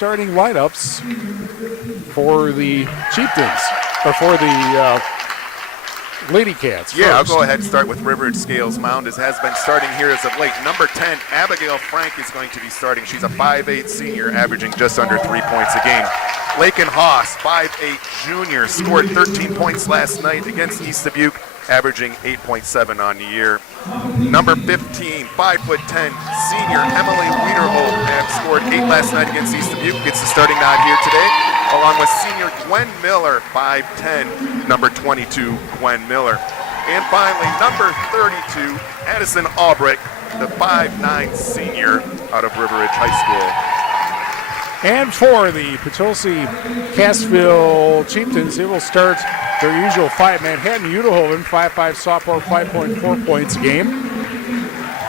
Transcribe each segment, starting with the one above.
starting lineups for the Chieftains, or for the Lady Cats. Yeah, first. I'll go ahead and start with River Scales Mound, as has been starting here as of late. Number 10, Abigail Frank is going to be starting. She's a 5'8 senior, averaging just under 3 points a game. Lakin Haas, 5'8 junior, scored 13 points last night against East Dubuque, averaging 8.7 on the year. Number 15, 5'10 senior, Emily Wiederholt, scored 8 last night against East Dubuque, gets the starting nod here today, along with senior Gwen Miller, 5'10, number 22, Gwen Miller. And finally, number 32, Addison Albrecht, the 5'9 senior out of River Ridge High School. And for the Potosi Cassville Chieftains, they will start their usual five. Manhattan Udehoven, 5'5 sophomore, 5.4 points a game.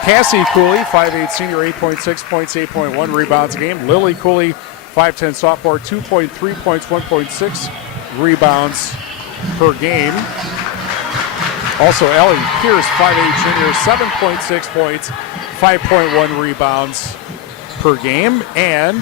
Cassie Cooley, 5'8 senior, 8.6 points, 8.1 rebounds a game. Lily Cooley, 5'10 sophomore, 2.3 points, 1.6 rebounds per game. Also, Ellie Pierce, 5'8 junior, 7.6 points, 5.1 rebounds per game. And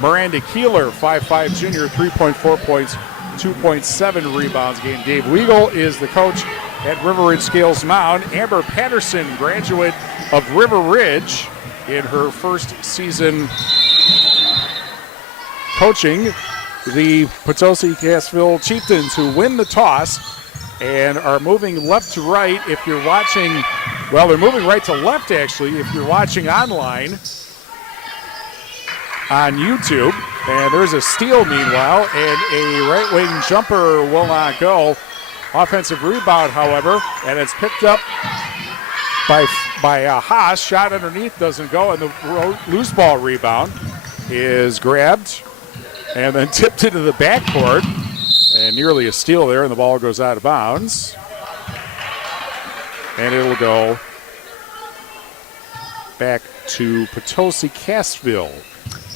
Miranda Keeler, 5'5 junior, 3.4 points, 2.7 rebounds a game. Dave Weigel is the coach at River Ridge Scales Mound. Amber Patterson, graduate of River Ridge in her first season coaching the Potosi Cassville Chieftains, who win the toss and are moving left to right. If you're watching, well, they're moving right to left actually if you're watching online on YouTube. And there's a steal meanwhile, and a right wing jumper will not go. Offensive rebound, however, and it's picked up by Haas. Shot underneath, doesn't go, and the loose ball rebound is grabbed and then tipped into the backcourt, and nearly a steal there, and the ball goes out of bounds. And it'll go back to Potosi Cassville.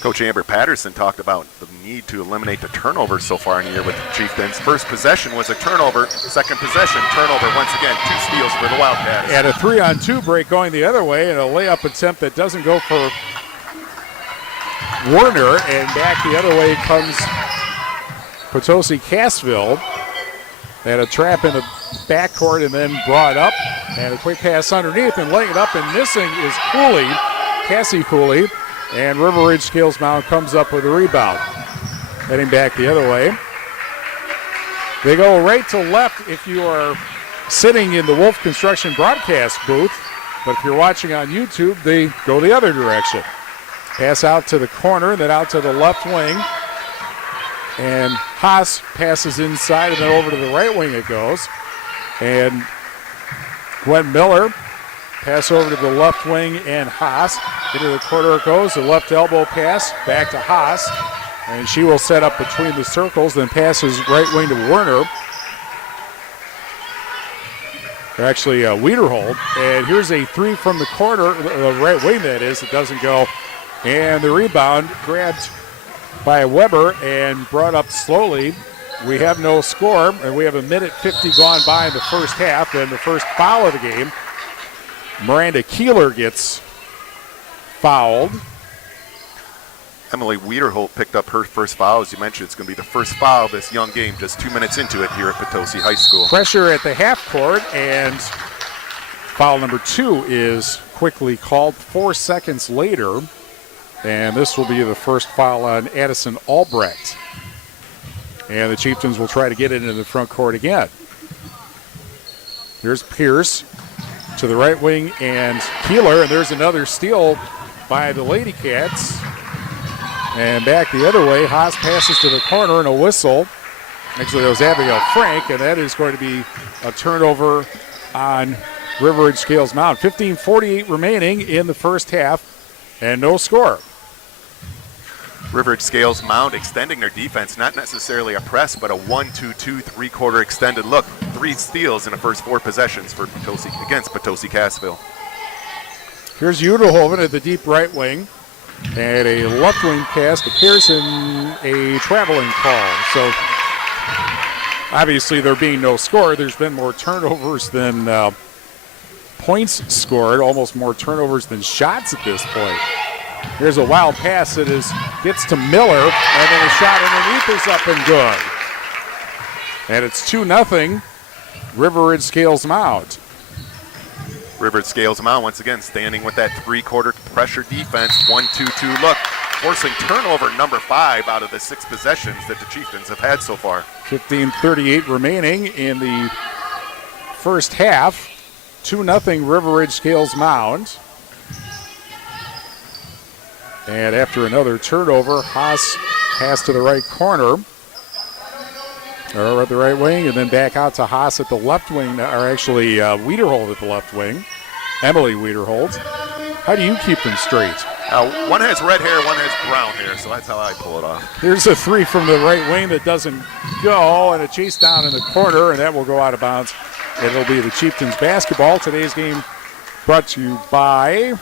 Coach Amber Patterson talked about the need to eliminate the turnovers so far in the year with the Chieftains. First possession was a turnover. Second possession, turnover. Once again, 2 steals for the Wildcats. And a 3-on-2 break going the other way, and a layup attempt that doesn't go for Werner, and back the other way comes Potosi Cassville. And a trap in the backcourt and then brought up. And a quick pass underneath, and laying it up and missing is Cooley, Cassie Cooley. And River Ridge Scales Mound comes up with a rebound. Heading back the other way. They go right to left if you are sitting in the Wolf Construction broadcast booth. But if you're watching on YouTube, they go the other direction. Pass out to the corner, then out to the left wing. And Haas passes inside, and then over to the right wing it goes. And Gwen Miller, pass over to the left wing, and Haas. Into the corner it goes, the left elbow pass, back to Haas. And she will set up between the circles, then passes right wing to Werner. Actually, Wiederhold. And here's a 3 from the corner, the right wing that is, it doesn't go. And the rebound grabbed by Weber and brought up slowly. We have no score, and we have 1:50 gone by in the first half, and the first foul of the game. Miranda Keeler gets fouled. Emily Wiederholt picked up her first foul. As you mentioned, it's going to be the first foul of this young game, just 2 minutes into it here at Potosi High School. Pressure at the half court, and foul number 2 is quickly called 4 seconds later. And this will be the first foul on Addison Albrecht. And the Chieftains will try to get it into the front court again. Here's Pierce to the right wing and Keeler, and there's another steal by the Lady Cats. And back the other way, Haas passes to the corner and a whistle. Actually, that was Abigail Frank, and that is going to be a turnover on River Ridge Scales Mound. 15:48 remaining in the first half, and no score. River Ridge Scales Mound extending their defense, not necessarily a press, but a 1-2-2 3-quarter extended look. 3 steals in the first 4 possessions for Potosi against Potosi Cassville. Here's Udehoven at the deep right wing, and a left wing pass to Pearson, a traveling call. So obviously there being no score, there's been more turnovers than points scored, almost more turnovers than shots at this point. Here's a wild pass that gets to Miller, and then a shot underneath is up and good. And it's 2-0 River Ridge Scales Mound. River Ridge Scales Mound once again standing with that three-quarter pressure defense, 1-2-2 look, forcing turnover number 5 out of the 6 possessions that the Chieftains have had so far. 15:38 remaining in the first half. 2-0 River Ridge Scales Mound. And after another turnover, Haas pass to the right corner, or at the right wing, and then back out to Haas at the left wing, or actually Wiederhold at the left wing. Emily Wiederhold. How do you keep them straight? One has red hair, one has brown hair, so that's how I pull it off. Here's a 3 from the right wing that doesn't go, and a chase down in the corner, and that will go out of bounds. It'll be the Chieftains basketball. Today's game brought to you by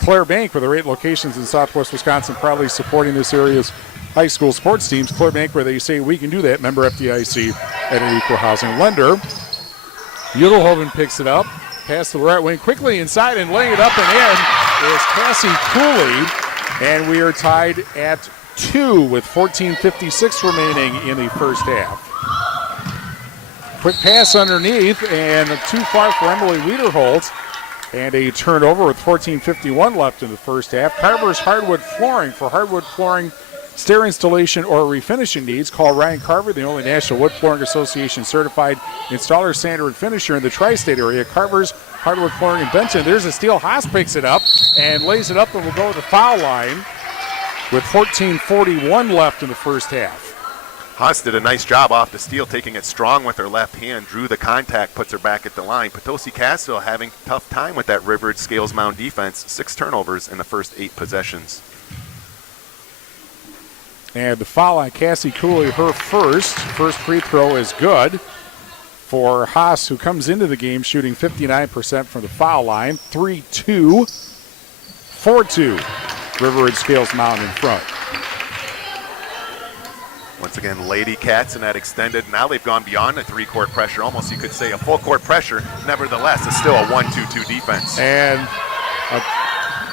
Claire Bank, with their 8 locations in Southwest Wisconsin, proudly supporting this area's high school sports teams. Claire Bank, where they say we can do that. Member FDIC and an equal housing lender. Udelhoven picks it up. Pass to the right wing, quickly inside and laying it up and in is Cassie Cooley. And we are tied at 2 with 14:56 remaining in the first half. Quick pass underneath and too far for Emily Wiederholt. And a turnover with 14:51 left in the first half. Carver's Hardwood Flooring. For hardwood flooring, stair installation, or refinishing needs, call Ryan Carver, the only National Wood Flooring Association certified installer, sander, and finisher in the tri-state area. Carver's Hardwood Flooring in Benton. There's a steal. Haas picks it up and lays it up and will go to the foul line with 14:41 left in the first half. Haas did a nice job off the steal, taking it strong with her left hand, drew the contact, puts her back at the line. Potosi Cassville having a tough time with that River Ridge Scales Mound defense. 6 turnovers in the first 8 possessions. And the foul on Cassie Cooley, her first. First free throw is good for Haas, who comes into the game shooting 59% from the foul line. 3-2, 4-2. River Ridge Scales Mound in front. Once again, Lady Cats in that extended. Now they've gone beyond the 3-court pressure. Almost you could say a full court pressure. Nevertheless, it's still a 1-2-2 defense. And a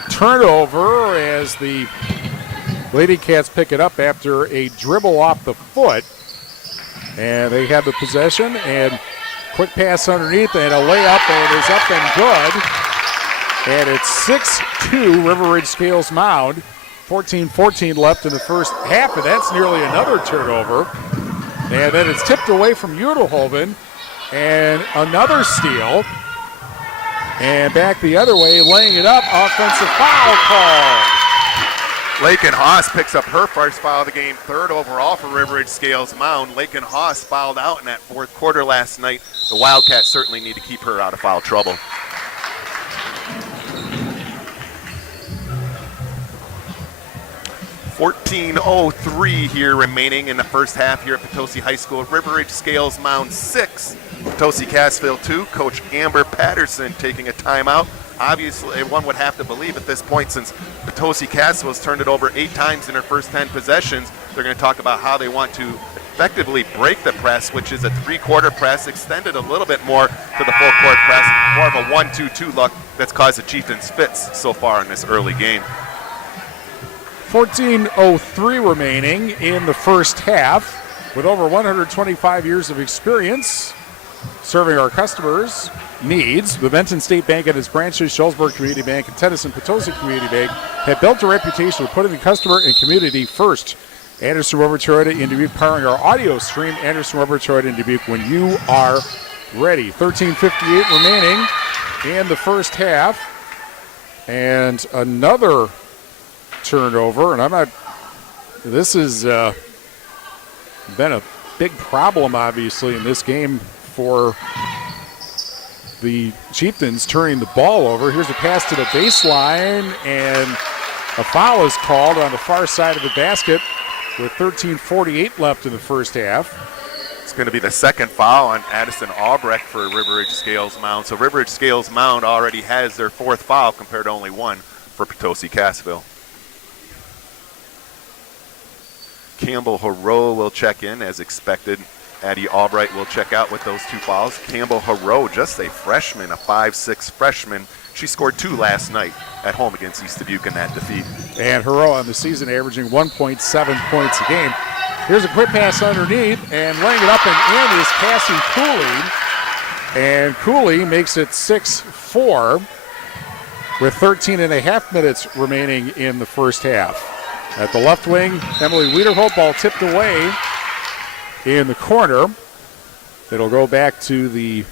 turnover as the Lady Cats pick it up after a dribble off the foot. And they have the possession, and quick pass underneath, and a layup, and it is up and good. And it's 6-2 River Ridge Scales Mound. 14:14 left in the first half, and that's nearly another turnover. And then it's tipped away from Udelhoven, and another steal. And back the other way, laying it up, offensive foul call. Lakin Haas picks up her first foul of the game, 3rd overall for River Ridge Scales Mound. Lakin Haas fouled out in that 4th quarter last night. The Wildcats certainly need to keep her out of foul trouble. 14:03 here remaining in the first half here at Potosi High School. River Ridge Scales Mound 6, Potosi Cassville 2. Coach Amber Patterson taking a timeout. Obviously, one would have to believe at this point, since Potosi Cassville has turned it over 8 times in her first 10 possessions, they're going to talk about how they want to effectively break the press, which is a 3-quarter press, extended a little bit more to the full court press, more of a 1-2-2 look that's caused the Chieftains fits so far in this early game. 14:03 remaining in the first half. With over 125 years of experience serving our customers' needs, the Benton State Bank and its branches, Shullsburg Community Bank and Tennyson Potosi Community Bank, have built a reputation of putting the customer and community first. Anderson Rubber Toyota in Dubuque, powering our audio stream. Anderson Rubber Toyota in Dubuque, when you are ready. 13:58 remaining in the first half. And another turnover, and this has been a big problem, obviously, in this game for the Chieftains, turning the ball over. Here's a pass to the baseline, and a foul is called on the far side of the basket with 13:48 left in the first half. It's going to be the second foul on Addison Albrecht for River Ridge Scales Mound. So River Ridge Scales Mound already has their 4th foul compared to only 1 for Potosi Cassville. Campbell Haro will check in as expected. Addie Albright will check out with those 2 fouls. Campbell Haro, just a freshman, a 5'6" freshman. She scored 2 last night at home against East Dubuque in that defeat. And Hero on the season averaging 1.7 points a game. Here's a quick pass underneath, and laying it up and in is Cassie Cooley. And Cooley makes it 6-4 with 13 and a half minutes remaining in the first half. At the left wing, Emily Wiederholt, ball tipped away in the corner. It'll go back to the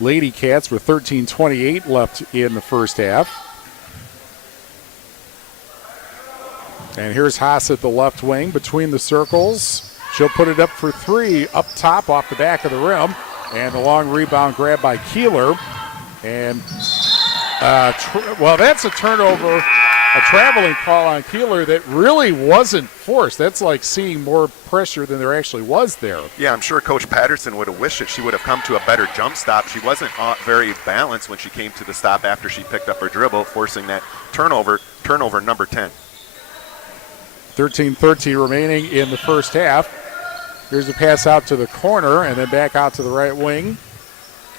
Lady Cats with 13:28 left in the first half. And here's Haas at the left wing between the circles. She'll put it up for three up top off the back of the rim. And the long rebound grab by Keeler. And, that's a turnover, a traveling call on Keeler that really wasn't forced. That's like seeing more pressure than there actually was there. Yeah, I'm sure Coach Patterson would have wished that she would have come to a better jump stop. She wasn't very balanced when she came to the stop after she picked up her dribble, forcing that turnover number 10. 13:13 remaining in the first half. Here's a pass out to the corner and then back out to the right wing.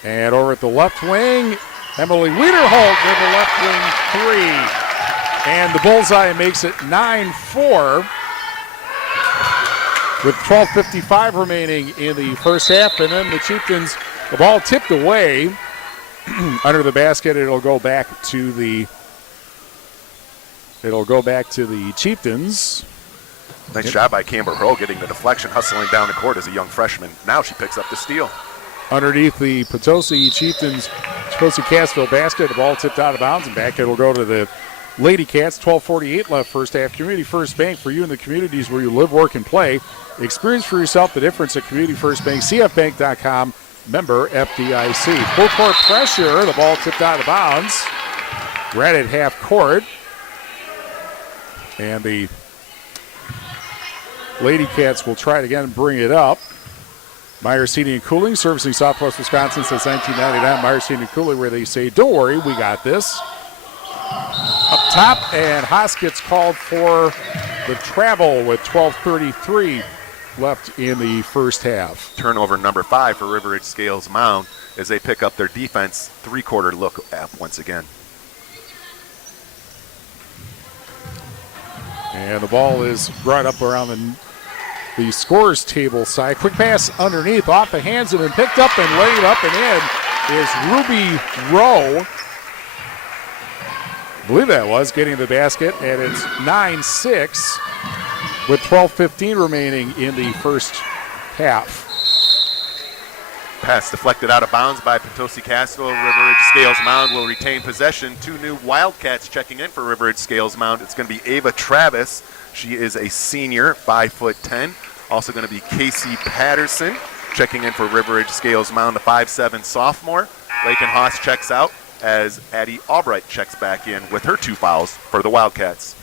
And over at the left wing, Emily Wiederholt with the left wing three. And the bullseye makes it 9-4 with 12:55 remaining in the first half. And then the Chieftains, the ball tipped away under the basket. It'll go back to the Chieftains. Nice job by Camber Hurl getting the deflection, hustling down the court as a young freshman. Now she picks up the steal. Underneath the Potosi Cassville basket, the ball tipped out of bounds, and back it'll go to the Lady Cats. 12:48 left first half. Community First Bank for you in the communities where you live, work, and play. Experience for yourself the difference at Community First Bank. CFBank.com, member FDIC. Full court pressure. The ball tipped out of bounds. Right at half court. And the Lady Cats will try it again and bring it up. Myers Heating and Cooling, servicing Southwest Wisconsin since 1999. Myers Heating and Cooling, where they say, don't worry, we got this. Up top, and Haas gets called for the travel with 12:33 left in the first half. Turnover number 5 for River Ridge Scales Mound as they pick up their defense. Three-quarter look up once again. And the ball is brought up around the scorer's table side. Quick pass underneath, off the hands, and then picked up and laid up and in is Ruby Rowe. I believe that was getting the basket, and it's 9-6 with 12:15 remaining in the first half. Pass deflected out of bounds by Potosi Cassville. River Ridge Scales Mound will retain possession. Two new Wildcats checking in for River Ridge Scales Mound. It's going to be Ava Travis. She is a senior, 5'10". Also going to be Casey Patterson checking in for River Ridge Scales Mound, a 5'7" sophomore. Lakin Haas checks out as Addie Albright checks back in with her 2 fouls for the Wildcats.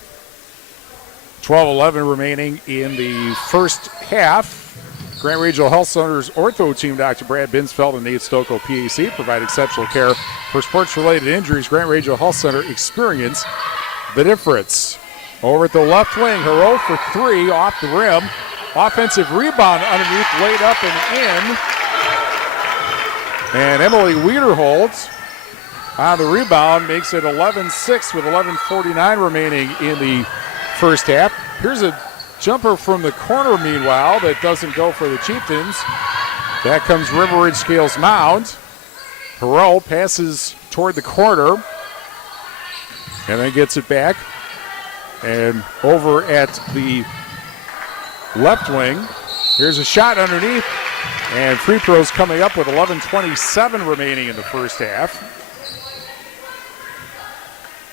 12:11 remaining in the first half. Grant Regional Health Center's ortho team, Dr. Brad Binsfeld and Nate Stocco, PAC, provide exceptional care for sports-related injuries. Grant Regional Health Center, experience the difference. Over at the left wing, Hero for 3 off the rim. Offensive rebound underneath, laid up and in. And Emily Wiederholt on the rebound makes it 11-6 with 11:49 remaining in the first half. Here's a jumper from the corner, meanwhile, that doesn't go for the Chieftains. That comes River Ridge Scales Mound. Hero passes toward the corner and then gets it back. And over at the left wing, here's a shot underneath. And free throws coming up with 11:27 remaining in the first half.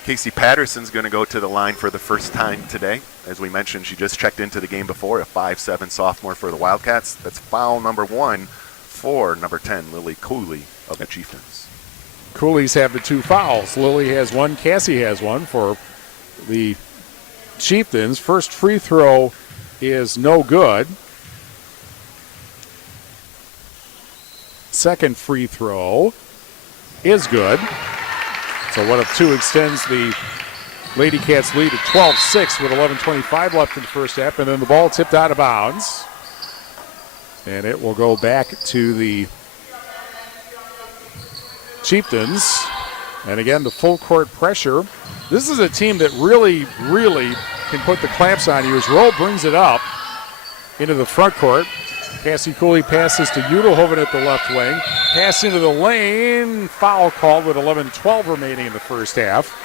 Casey Patterson's going to go to the line for the first time today. As we mentioned, she just checked into the game before, a 5'7" sophomore for the Wildcats. That's foul number 1 for number 10, Lily Cooley of the Chieftains. Cooley's have the 2 fouls. Lily has 1, Cassie has 1 for the Chieftains. First free throw is no good. Second free throw is good. So 1 of 2 extends the Lady Cats lead at 12-6 with 11:25 left in the first half. And then the ball tipped out of bounds. And it will go back to the Chieftains. And again, the full court pressure. This is a team that really, really can put the clamps on you as Rowe brings it up into the front court. Cassie Cooley passes to Udelhoven at the left wing. Pass into the lane. Foul called with 11:12 remaining in the first half.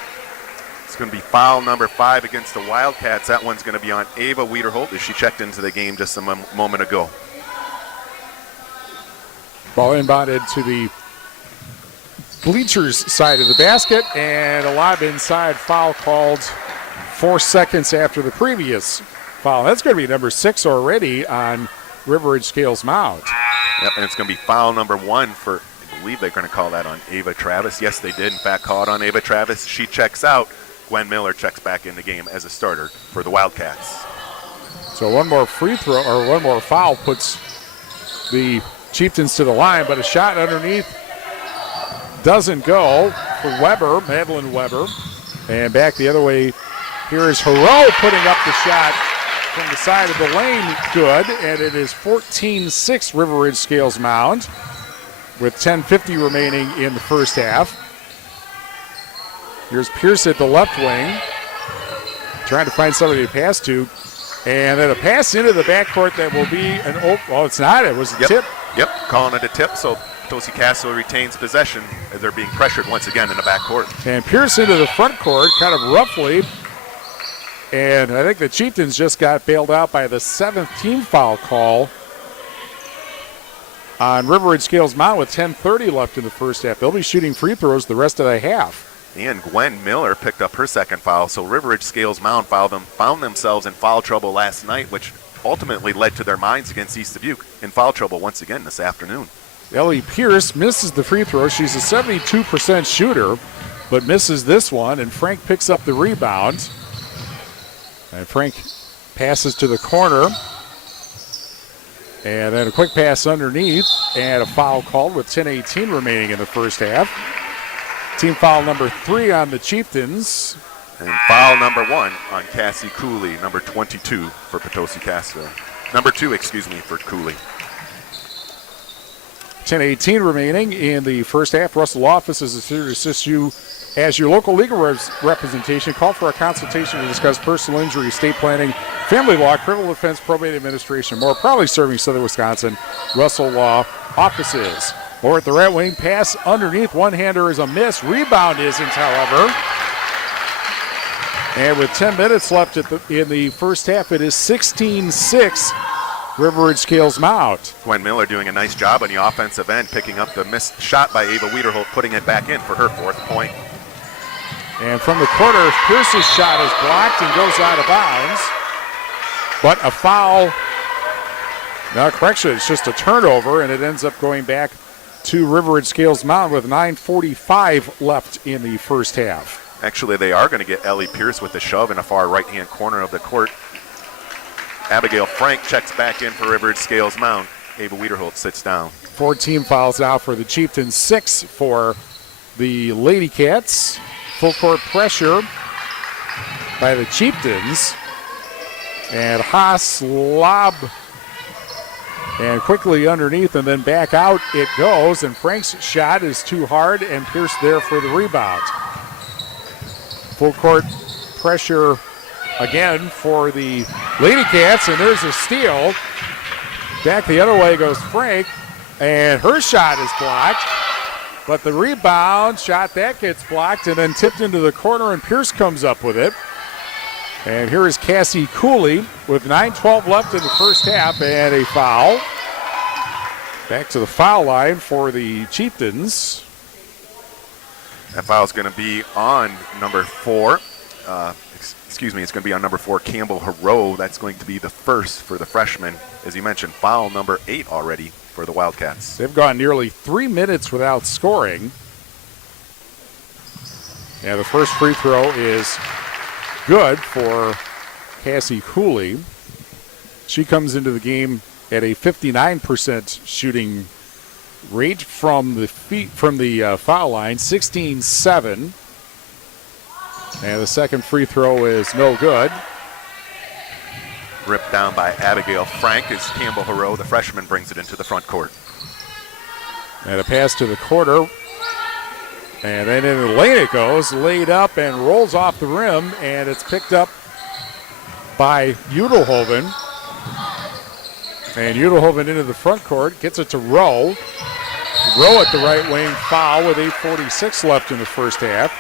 It's going to be foul number 5 against the Wildcats. That one's going to be on Ava Wiederholt as she checked into the game just a moment ago. Ball inbounded to the bleachers side of the basket, and a lob inside, foul called 4 seconds after the previous foul. That's going to be number 6 already on River Ridge Scales Mound. Yep, and it's going to be foul number 1 for, I believe they're going to call that on Ava Travis. Yes, they did, in fact, call it on Ava Travis. She checks out. Gwen Miller checks back in the game as a starter for the Wildcats. So one more free throw, or one more foul puts the Chieftains to the line, but a shot underneath doesn't go for Weber, Madeline Weber. And back the other way, here is Hero putting up the shot from the side of the lane, good, and it is 14-6 River Ridge Scales Mound with 10:50 remaining in the first half. Here's Pierce at the left wing, trying to find somebody to pass to, and then a pass into the backcourt that will be an well, it's not, it was a tip. Yep, calling it a tip, so Potosi Cassville retains possession as they're being pressured once again in the backcourt. And Pierce into the front court, kind of roughly. And I think the Chieftains just got bailed out by the 7th team foul call on River Ridge Scales Mound with 10:30 left in the first half. They'll be shooting free throws the rest of the half. And Gwen Miller picked up her second foul, so River Ridge Scales Mound found themselves in foul trouble last night, which ultimately led to their minds against East Dubuque in foul trouble once again this afternoon. Ellie Pierce misses the free throw. She's a 72% shooter, but misses this one, and Frank picks up the rebound. And Frank passes to the corner. And then a quick pass underneath, and a foul called with 10:18 remaining in the first half. Team foul number 3 on the Chieftains. And foul number 1 on Cassie Cooley, number 22 for Potosi Cassville. Number 2, for Cooley. 10:18 remaining in the first half. Russell Office is here to assist you as your local legal representation. Call for a consultation to discuss personal injury, estate planning, family law, criminal defense, probate administration, more. Proudly serving Southern Wisconsin. Russell Law Offices. Or at the right wing, pass underneath. One-hander is a miss. Rebound isn't, however. And with 10 minutes left in the first half, it is 16-6 River Ridge Scales Mound. Gwen Miller doing a nice job on the offensive end, picking up the missed shot by Ava Wiederholt, putting it back in for her 4th point. And from the corner, Pierce's shot is blocked and goes out of bounds. But a foul. No, correction, it's just a turnover, and it ends up going back to River Ridge Scales Mound with 9:45 left in the first half. Actually, they are going to get Ellie Pierce with the shove in a far right-hand corner of the court. Abigail Frank checks back in for River Ridge Scales Mound. Ava Wiederholt sits down. 4 team fouls now for the Chieftains, 6 for the Lady Cats. Full court pressure by the Chieftains. And Haas lob. And quickly underneath and then back out it goes. And Frank's shot is too hard, and Pierce there for the rebound. Full court pressure again for the Lady Cats, and there's a steal. Back the other way goes Frank, and her shot is blocked. But the rebound shot, that gets blocked and then tipped into the corner, and Pierce comes up with it. And here is Cassie Cooley with 9:12 left in the first half, and a foul. Back to the foul line for the Chieftains. That foul is going to be on number 4. It's going to be on number 4, Campbell Hero. That's going to be the first for the freshman. As you mentioned, foul number 8 already for the Wildcats. They've gone nearly 3 minutes without scoring. And the first free throw is good for Cassie Cooley. She comes into the game at a 59% shooting rate from the foul line, 16-7. And the second free throw is no good. Ripped down by Abigail Frank as Campbell Hero, the freshman, brings it into the front court. And a pass to the corner. And then in the lane it goes, laid up and rolls off the rim, and it's picked up by Udelhoven. And Udelhoven into the front court, gets it to Rowe. Rowe at the right wing, foul with 8:46 left in the first half.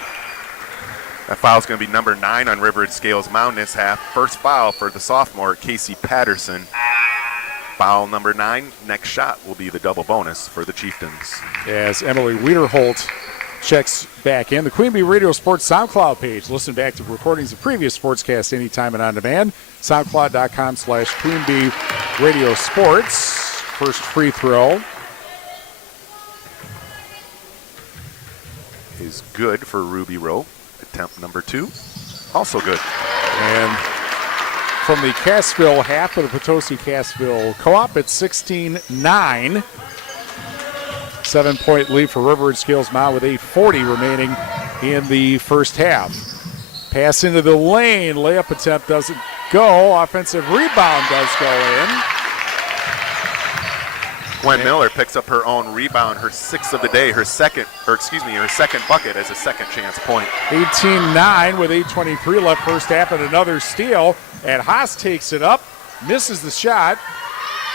That foul is going to be number 9 on River Edge Scales Mound this half. First foul for the sophomore, Casey Patterson. Foul number 9. Next shot will be the double bonus for the Chieftains. As Emily Wiederholt checks back in. The Queen Bee Radio Sports SoundCloud page. Listen back to recordings of previous sportscasts anytime and on demand. SoundCloud.com/Queen Bee Radio Sports. First free throw is good for Ruby Rowe. Attempt number 2, also good. And from the Cassville half of the Potosi Cassville Co-op, it's 16-9. 7-point lead for River Edge Scales Mound with 8:40 remaining in the first half. Pass into the lane, layup attempt doesn't go. Offensive rebound does go in. Gwen Miller picks up her own rebound, her 6th of the day, her second bucket as a second chance point. 18-9 with 8:23 left first half, and another steal. And Haas takes it up, misses the shot.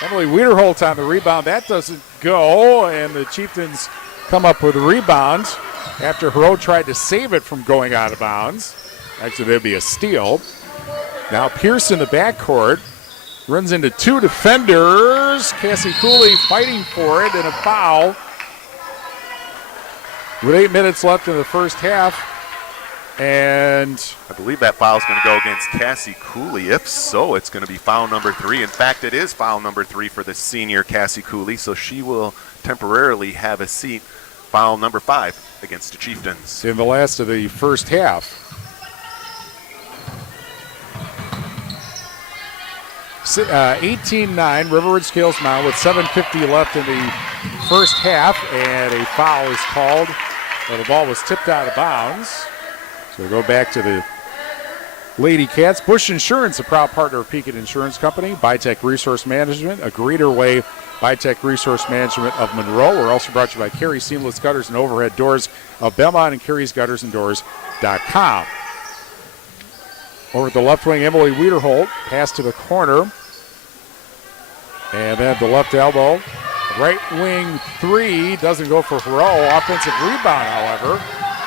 Emily Wiederholt on the rebound. That doesn't go, and the Chieftains come up with a rebound after Hero tried to save it from going out of bounds. Actually, there'd be a steal. Now Pierce in the backcourt. Runs into 2 defenders. Cassie Cooley fighting for it, and a foul. With 8 minutes left in the first half. And I believe that foul is going to go against Cassie Cooley. If so, it's going to be foul number 3. In fact, it is foul number 3 for the senior Cassie Cooley, so she will temporarily have a seat. Foul number 5 against the Chieftains. In the last of the first half. 18-9, River Edge Scales Mound with 7:50 left in the first half, and a foul is called. Well, the ball was tipped out of bounds. So we go back to the Lady Cats. Bush Insurance, a proud partner of Pekin Insurance Company. Bytech Resource Management, a Greater Way Bytech Resource Management of Monroe. We're also brought to you by Carey Seamless Gutters and Overhead Doors of Belmont and Carey's Gutters and Doors.com. Over at the left wing, Emily Wiederholt. Pass to the corner. And then the left elbow. Right wing 3 doesn't go for Hero. Offensive rebound, however.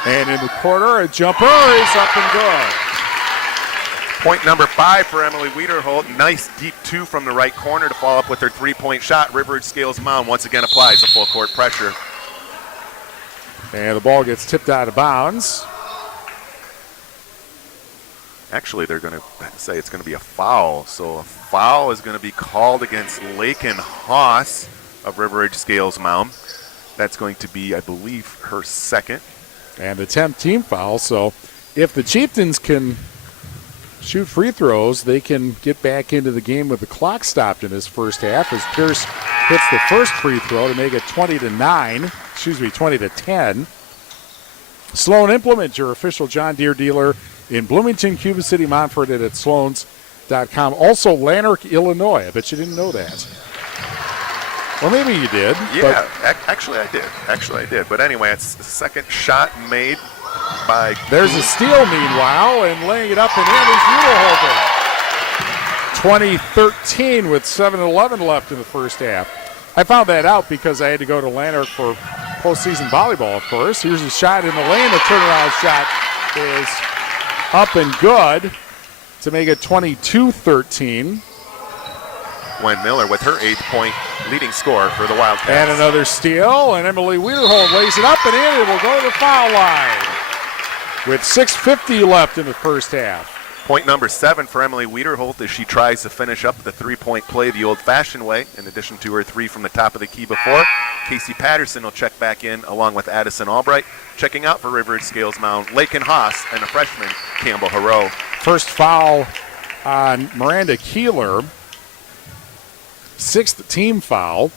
And in the corner, a jumper is up and good. Point number 5 for Emily Wiederholt. Nice deep 2 from the right corner to follow up with her 3-point shot. River Edge Scales Mound once again applies a full court pressure. And the ball gets tipped out of bounds. Actually, they're going to say it's going to be a foul. So a foul is going to be called against Lakin Haas of River Edge Scales Mound. That's going to be, I believe, her second. And the 10th team foul. So if the Chieftains can shoot free throws, they can get back into the game with the clock stopped in this first half as Pierce hits the first free throw to make it 20-10. Sloan Implement, your official John Deere dealer in Bloomington, Cuba City, Montford, and at Sloans.com. Also, Lanark, Illinois. I bet you didn't know that. Well, maybe you did. Yeah, actually I did. But anyway, it's the second shot made by... There's a steal, meanwhile, and laying it up and in is Udelhoven. 2013 with 7:11 left in the first half. I found that out because I had to go to Lanark for postseason volleyball, of course. Here's a shot in the lane. The turnaround shot is up and good to make it 22-13. Gwen Miller with her 8th point leading score for the Wildcats. And another steal, and Emily Wiederholt lays it up and in. It will go to the foul line with 6:50 left in the first half. Point number 7 for Emily Wiederholt as she tries to finish up the 3-point play the old-fashioned way, in addition to her 3 from the top of the key before. Casey Patterson will check back in along with Addison Albright. Checking out for River Edge Scales Mound, Lakin Haas and a freshman, Campbell Hero. First foul on Miranda Keeler. 6th team foul.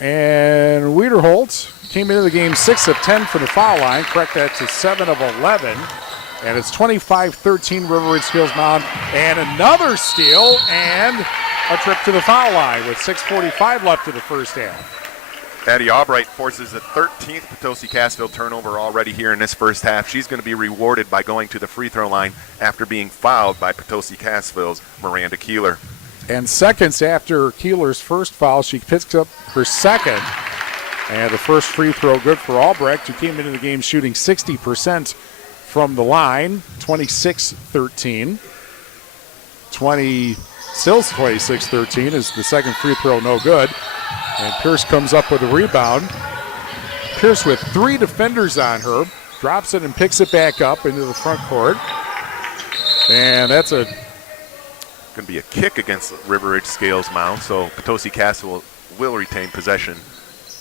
And Wiederholt came into the game 6 of 10 from the foul line. Correct that to 7 of 11. And it's 25-13 River Edge Scales Mound. And another steal and a trip to the foul line with 6:45 left in the first half. Addie Albright forces the 13th Potosi Cassville turnover already here in this first half. She's going to be rewarded by going to the free throw line after being fouled by Potosi Cassville's Miranda Keeler. And seconds after Keeler's first foul, she picks up her second. And the first free throw good for Albrecht, who came into the game shooting 60% from the line, 26-13. Still 26-13 is the second free throw no good. And Pierce comes up with a rebound. Pierce with 3 defenders on her, drops it and picks it back up into the front court. And that's going to be a kick against River Ridge Scales Mound, so Potosi Cassville will retain possession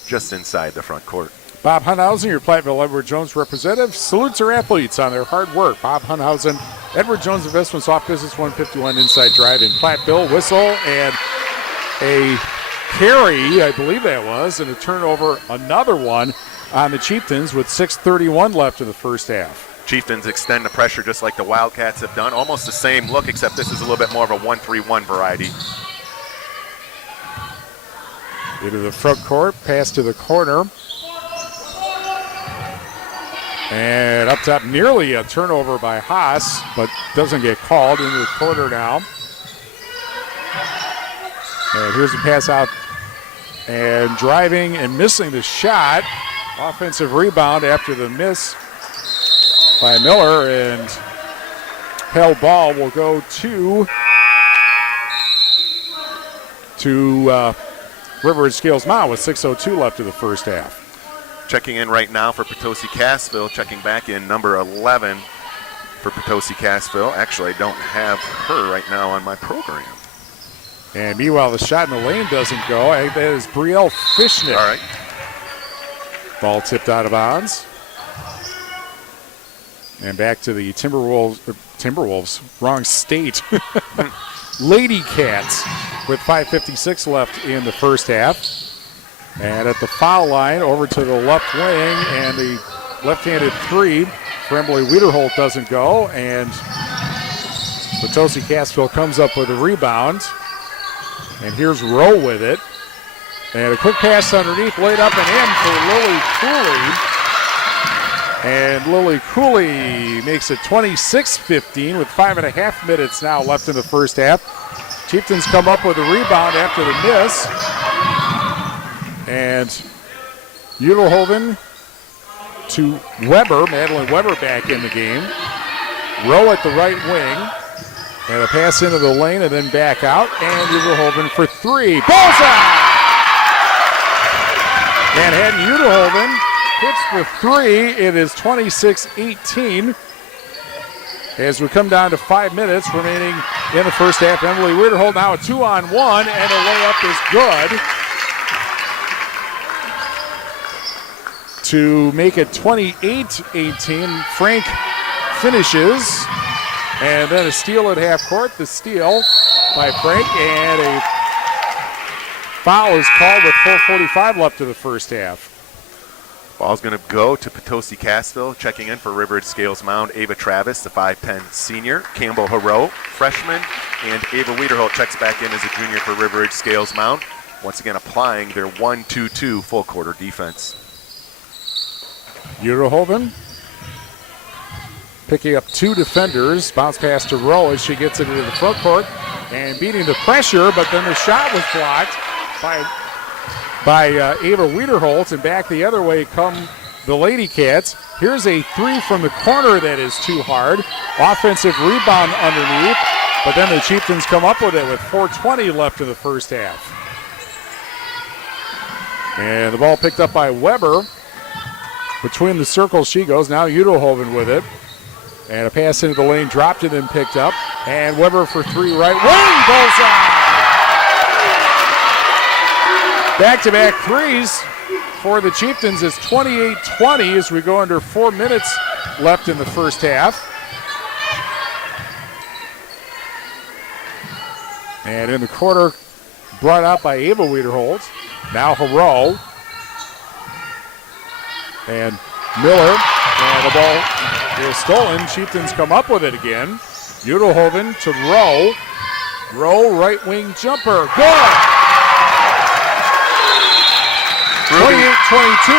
just inside the front court. Bob Hunthausen, your Platteville Edward Jones representative, salutes her athletes on their hard work. Bob Hunthausen, Edward Jones Investments off business 151 inside drive in Platteville. Whistle and a carry, I believe that was, and a turnover, another one on the Chieftains with 6:31 left in the first half. Chieftains extend the pressure just like the Wildcats have done. Almost the same look, except this is a little bit more of a 1-3-1 variety. Into the front court, pass to the corner. And up top, nearly a turnover by Haas, but doesn't get called. Into the corner now. And here's a pass out. And driving and missing the shot. Offensive rebound after the miss by Miller. And held ball will go to River Ridge Scales Mound with 6:02 left in the first half. Checking in right now for Potosi Cassville, checking back in number 11 for Potosi Cassville. Actually, I don't have her right now on my program. And meanwhile, the shot in the lane doesn't go. I think that is Brielle Fishnick. All right. Ball tipped out of bounds. And back to the Timberwolves, wrong state. Lady Cats with 5:56 left in the first half. And at the foul line, over to the left wing, and the left-handed three for Emily Wiederholt doesn't go, and Potosi Cassville comes up with a rebound. And here's Rowe with it. And a quick pass underneath, laid up and in for Lily Cooley. And Lily Cooley makes it 26-15 with 5.5 minutes now left in the first half. Chieftains come up with a rebound after the miss. And Udelhoven to Weber, Madeline Weber back in the game. Rowe at the right wing. And a pass into the lane and then back out. And Udelhoven for 3. Bullseye! Manhattan Udelhoven hits for 3. It is 26-18. As we come down to 5 minutes remaining in the first half. Emily Wiederholt now a 2-on-1, and a layup is good to make it 28-18. Frank finishes, and then a steal at half court. The steal by Frank, and a foul is called with 4:45 left in the first half. Ball's going to go to Potosi Cassville. Checking in for River Ridge Scales Mound, Ava Travis, the 5'10 senior. Campbell Haro, freshman. And Ava Wiederholt checks back in as a junior for River Ridge Scales Mound. Once again applying their 1-2-2 full quarter defense. Udelhoven picking up 2 defenders. Bounce pass to Rowe as she gets it into the front court. And beating the pressure, but then the shot was blocked by Ava Wiederholt, and back the other way come the Lady Cats. Here's a 3 from the corner that is too hard. Offensive rebound underneath, but then the Chieftains come up with it with 4:20 left in the first half. And the ball picked up by Weber. Between the circles she goes. Now Udelhoven with it. And a pass into the lane, dropped and then picked up. And Weber for 3 right wing, bullseye! Back-to-back threes for the Chieftains is 28-20 as we go under 4 minutes left in the first half. And in the quarter, brought out by Ava Wiederholt. Now Haro. And Miller. And the ball is stolen. Chieftains come up with it again. Udelhoven to Rowe. Rowe, right wing jumper. Good! 28-22.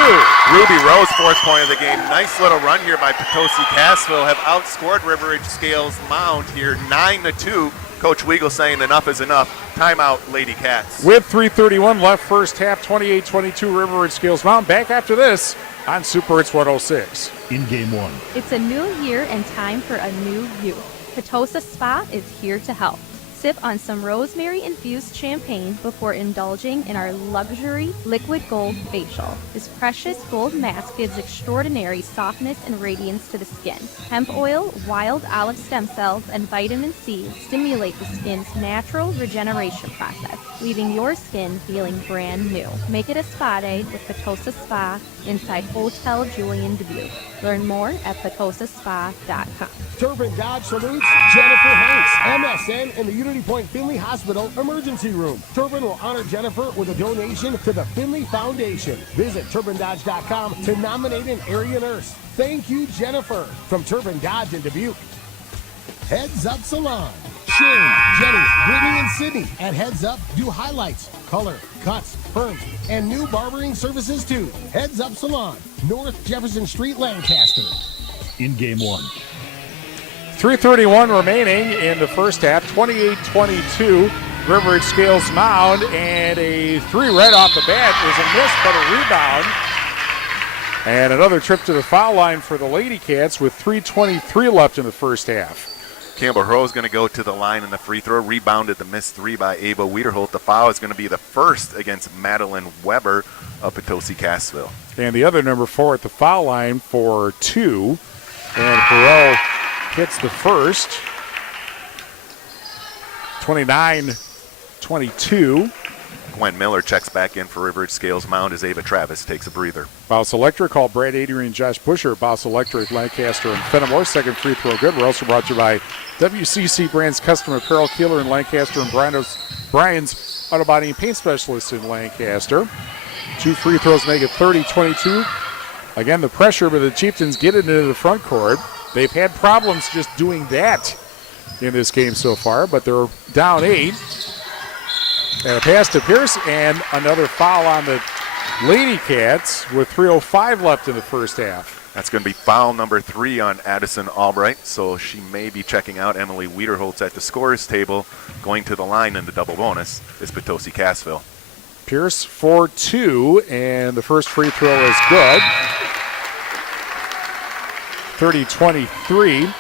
Ruby Rose, fourth point of the game. Nice little run here by Potosi Cassville. Have outscored River Ridge Scales Mound here 9-2. Coach Weagle saying enough is enough. Timeout, Lady Cats. With 3:31 left first half, 28-22 River Ridge Scales Mound. Back after this on Super Hits 106. In game one. It's a new year and time for a new you. Potosi Spa is here to help. Sip on some rosemary-infused champagne before indulging in our luxury liquid gold facial. This precious gold mask gives extraordinary softness and radiance to the skin. Hemp oil, wild olive stem cells, and vitamin C stimulate the skin's natural regeneration process, leaving your skin feeling brand new. Make it a spa day with Potosi Spa inside Hotel Julian Dubuque. Learn more at potosispa.com. Turbin Dodge salutes Jennifer Hanks, MSN, in the Unity Point Finley Hospital Emergency Room. Turbin will honor Jennifer with a donation to the Finley Foundation. Visit turbindodge.com to nominate an area nurse. Thank you, Jennifer. From Turbin Dodge in Dubuque. Heads Up Salon. Sharon, Jenny, Brittany, and Sydney at Heads Up do highlights, color, cuts, perms, and new barbering services too. Heads Up Salon, North Jefferson Street, Lancaster. In game one. 3:31 remaining in the first half, 28-22 River Ridge Scales Mound, and a three right off the bat is a miss, but a rebound. And another trip to the foul line for the Lady Cats with 3:23 left in the first half. Campbell Hurl is going to go to the line in the free throw. Rebounded the missed three by Ava Wiederholt. The foul is going to be the first against Madeline Weber of Potosi Cassville. And the other number 4 at the foul line for 2. And Hurl hits the first. 29-22. Gwen Miller checks back in for River Ridge Scales Mound as Ava Travis takes a breather. Bouse Electric, call Brad Adrian and Josh Busher. Bouse Electric, Lancaster and Fenimore. Second free throw good. We're also brought to you by WCC Brands Custom Apparel, Keeler in Lancaster, and Brian's Auto Body and Paint Specialist in Lancaster. 2 free throws make it 30-22. Again, the pressure, but the Chieftains get it into the front court. They've had problems just doing that in this game so far, but they're down 8. And a pass to Pierce, and another foul on the Lady Cats with 3:05 left in the first half. That's going to be foul number 3 on Addison Albright, so she may be checking out. Emily Wiederholtz at the scorer's table. Going to the line in the double bonus is Potosi Cassville. Pierce for 2, and the first free throw is good. 30-23.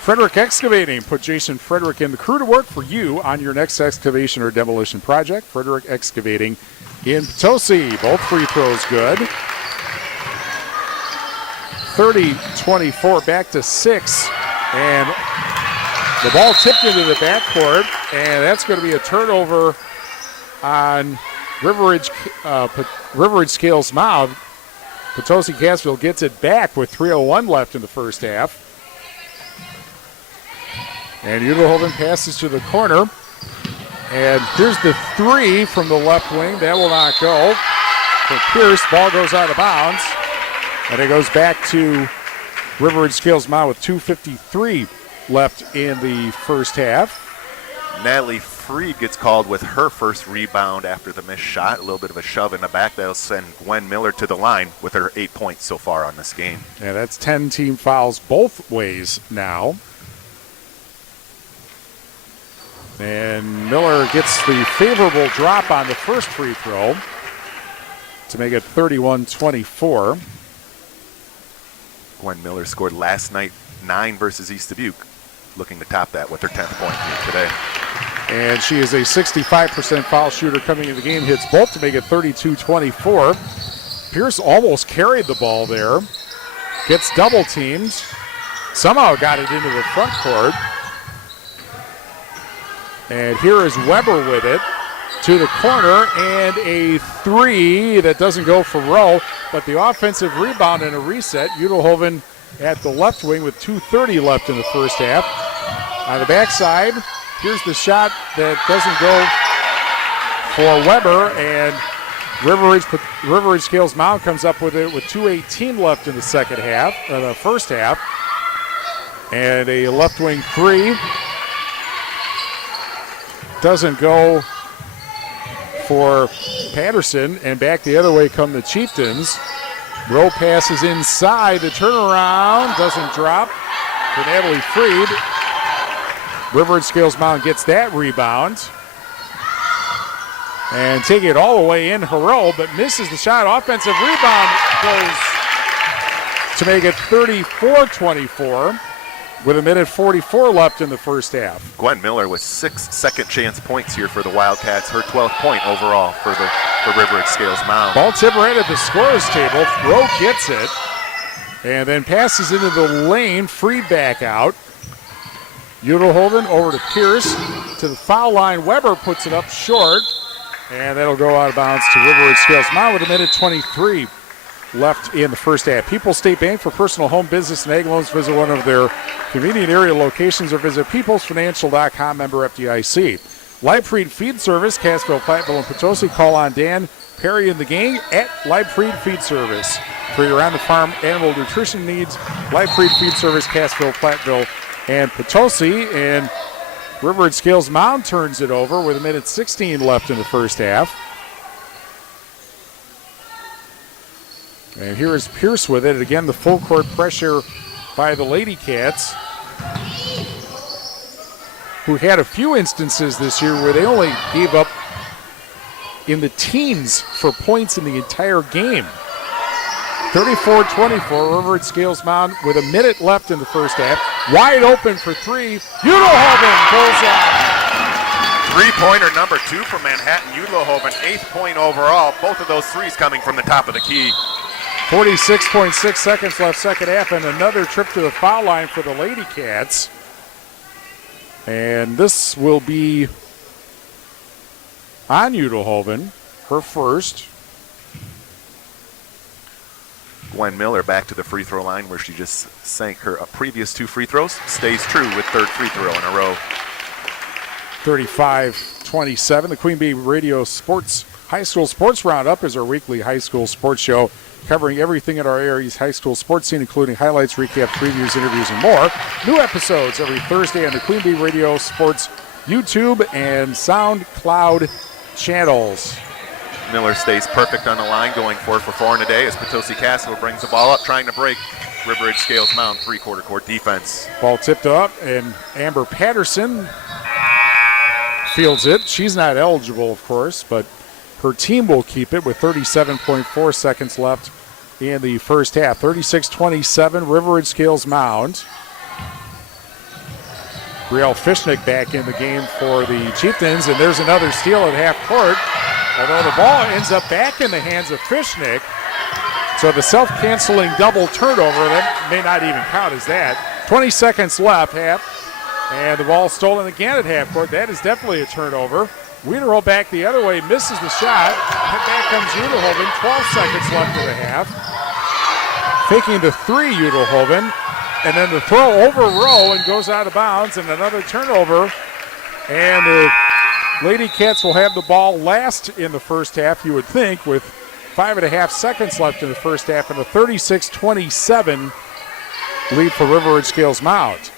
Frederick Excavating. Put Jason Frederick and the crew to work for you on your next excavation or demolition project. Frederick Excavating in Potosi. Both free throws good. 30-24, back to 6. And the ball tipped into the backcourt, and that's going to be a turnover on River Ridge Scales Mound. Potosi Cassville gets it back with 3:01 left in the first half. And Udelhoven passes to the corner. And here's the 3 from the left wing. That will not go. For Pierce, ball goes out of bounds. And it goes back to River Ridge Scales Mound with 2:53 left in the first half. Natalie Freed gets called with her first rebound after the missed shot. A little bit of a shove in the back. That'll send Gwen Miller to the line with her 8 points so far on this game. Yeah, that's 10 team fouls both ways now. And Miller gets the favorable drop on the first free throw to make it 31-24. Gwen Miller scored last night 9 versus East Dubuque, looking to top that with her 10th point here today. And she is a 65% foul shooter coming into the game. Hits both to make it 32-24. Pierce almost carried the ball there. Gets double teamed. Somehow got it into the front court. And here is Weber with it to the corner, and a 3 that doesn't go for Rowe, but the offensive rebound and a reset. Udelhoven at the left wing with 2:30 left in the first half. On the backside, here's the shot that doesn't go for Weber, and River Ridge Scales Mound comes up with it with 2:18 left in the the first half. And a left wing 3. Doesn't go for Patterson, and back the other way come the Chieftains. Rowe passes inside. The turnaround doesn't drop for Natalie Freed. River Ridge Scales Mound gets that rebound. And taking it all the way in, Hero, but misses the shot. Offensive rebound goes to make it 34-24 with 1:44 left in the first half. Gwen Miller with 6 second chance points here for the Wildcats. Her 12th point overall for River Ridge Scales Mound. Ball tip right at the scorer's table. Rowe gets it and then passes into the lane. Freed back out. Udelhoven over to Pierce to the foul line. Weber puts it up short. And that'll go out of bounds to River Ridge Scales Mound with 1:23 left in the first half. People's State Bank for personal home business and ag loans. Visit one of their convenient area locations or visit peoplesfinancial.com, member FDIC. Leibfried Feed Service, Cassville, Platteville, and Potosi. Call on Dan Perry and the gang at Leibfried Feed Service. For your on-the-farm animal nutrition needs, Leibfried Feed Service, Cassville, Platteville, and Potosi. And River Ridge Scales Mound turns it over with 1:16 left in the first half. And here is Pierce with it. Again, the full court pressure by the Lady Cats, who had a few instances this year where they only gave up in the teens for points in the entire game. 34-24, River Ridge Scales Mound with 1 minute left in the first half. Wide open for three. Udelhoven pulls out. Three-pointer number 2 for Manhattan. Udelhoven, 8th point overall. Both of those threes coming from the top of the key. 46.6 seconds left second half, and another trip to the foul line for the Lady Cats. And this will be on Udelhoven, her first. Gwen Miller back to the free throw line where she just sank her previous 2 free throws. Stays true with 3rd free throw in a row. 35-27. The Queen Bee Radio Sports High School Sports Roundup is our weekly high school sports show covering everything in our area's high school sports scene, including highlights, recaps, previews, interviews, and more. New episodes every Thursday on the Queen Bee Radio Sports YouTube and SoundCloud channels. Miller stays perfect on the line, going 4 for 4 in a day as Potosi Cassville brings the ball up, trying to break River Ridge Scales Mound 3/4 court defense. Ball tipped up, and Amber Patterson fields it. She's not eligible, of course, but her team will keep it with 37.4 seconds left in the first half. 36-27, River Ridge Scales Mound. Brielle Fishnick back in the game for the Chieftains, and there's another steal at half court. Although the ball ends up back in the hands of Fishnick. So the self-canceling double turnover, that may not even count as that. 20 seconds left, half. And the ball stolen again at half court. That is definitely a turnover. Wienerholt back the other way, misses the shot. And back comes Udelhoven, 12 seconds left in the half. Faking the 3, Udelhoven. And then the throw over Rowe and goes out of bounds, and another turnover. And the Lady Cats will have the ball last in the first half, you would think, with 5.5 seconds left in the first half, and a 36-27 lead for River Ridge Scales Mound.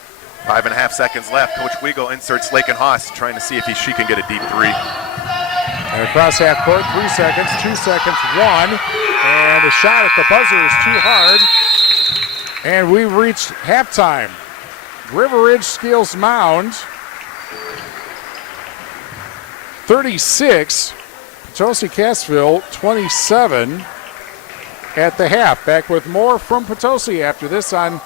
5.5 seconds left. Coach Weigel inserts Lakin Haas, trying to see if she can get a deep 3. And across half court, 3 seconds, 2 seconds, 1. And the shot at the buzzer is too hard. And we've reached halftime. River Ridge Scales Mound 36, Potosi Cassville 27 at the half. Back with more from Potosi after this on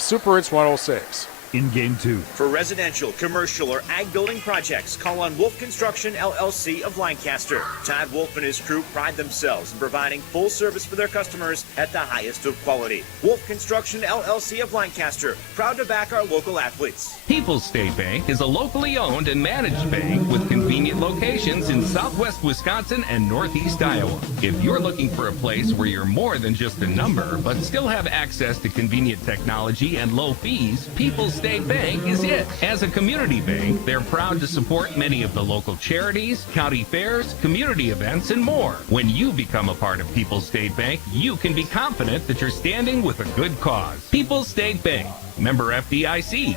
Super Hits 106. In game 2. For residential, commercial, or ag building projects, call on Wolf Construction LLC of Lancaster. Todd Wolf and his crew pride themselves in providing full service for their customers at the highest of quality. Wolf Construction LLC of Lancaster, proud to back our local athletes. People's State Bank is a locally owned and managed bank with convenient locations in southwest Wisconsin and northeast Iowa. If you're looking for a place where you're more than just a number, but still have access to convenient technology and low fees, People's State Bank is it. As a community bank, they're proud to support many of the local charities, county fairs, community events, and more. When you become a part of People's State Bank, you can be confident that you're standing with a good cause. People's State Bank, member FDIC.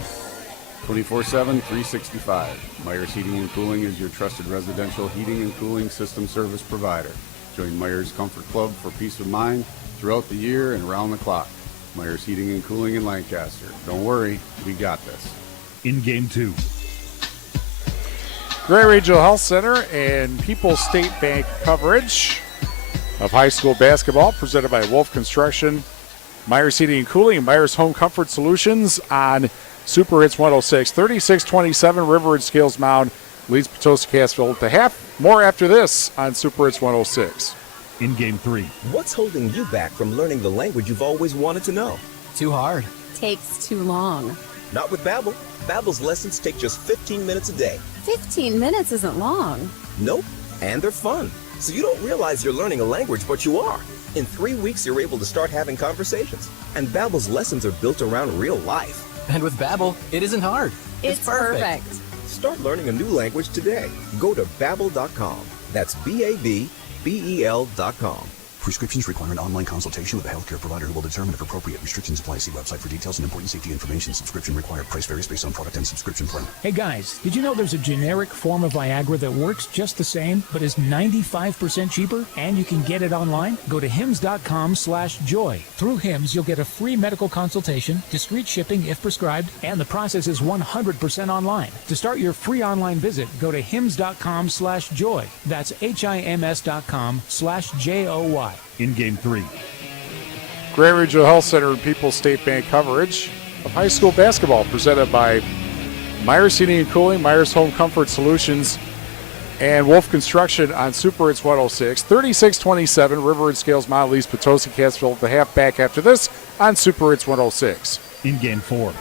24/7, 365. Myers Heating and Cooling is your trusted residential heating and cooling system service provider. Join Myers Comfort Club for peace of mind throughout the year and around the clock. Myers Heating and Cooling in Lancaster. Don't worry, we got this. In Game 2. Grand Regional Health Center and People's State Bank coverage of high school basketball presented by Wolf Construction, Myers Heating and Cooling, and Myers Home Comfort Solutions on Super Hits 106. 36-27, River Ridge Scales Mound leads Potosi Cassville at the half. More after this on Super Hits 106. In Game 3. What's holding you back from learning the language you've always wanted to know? Too hard. Takes too long. Not with Babbel. Babbel's lessons take just 15 minutes a day. 15 minutes isn't long. Nope, and they're fun. So you don't realize you're learning a language, but you are. In 3 weeks, you're able to start having conversations. And Babbel's lessons are built around real life. And with Babbel, it isn't hard. It's perfect. Start learning a new language today. Go to Babbel.com. That's BABBEL.com. Prescriptions require an online consultation with a healthcare provider who will determine if appropriate. Restrictions apply. See website for details and important safety information. Subscription required. Price varies based on product and subscription plan. Hey guys, did you know there's a generic form of Viagra that works just the same, but is 95% cheaper? And you can get it online? Go to hims.com/joy. Through Hims, you'll get a free medical consultation, discreet shipping if prescribed, and the process is 100% online. To start your free online visit, go to hims.com/joy. That's HIMS.com/JOY. In Game 3. Grand Regional Health Center and People's State Bank coverage of high school basketball presented by Myers Heating and Cooling, Myers Home Comfort Solutions, and Wolf Construction on Super Hits 106. 36-27, River Ridge Scales Mound leads Potosi Cassville at the half. Back after this on Super Hits 106. In Game 4.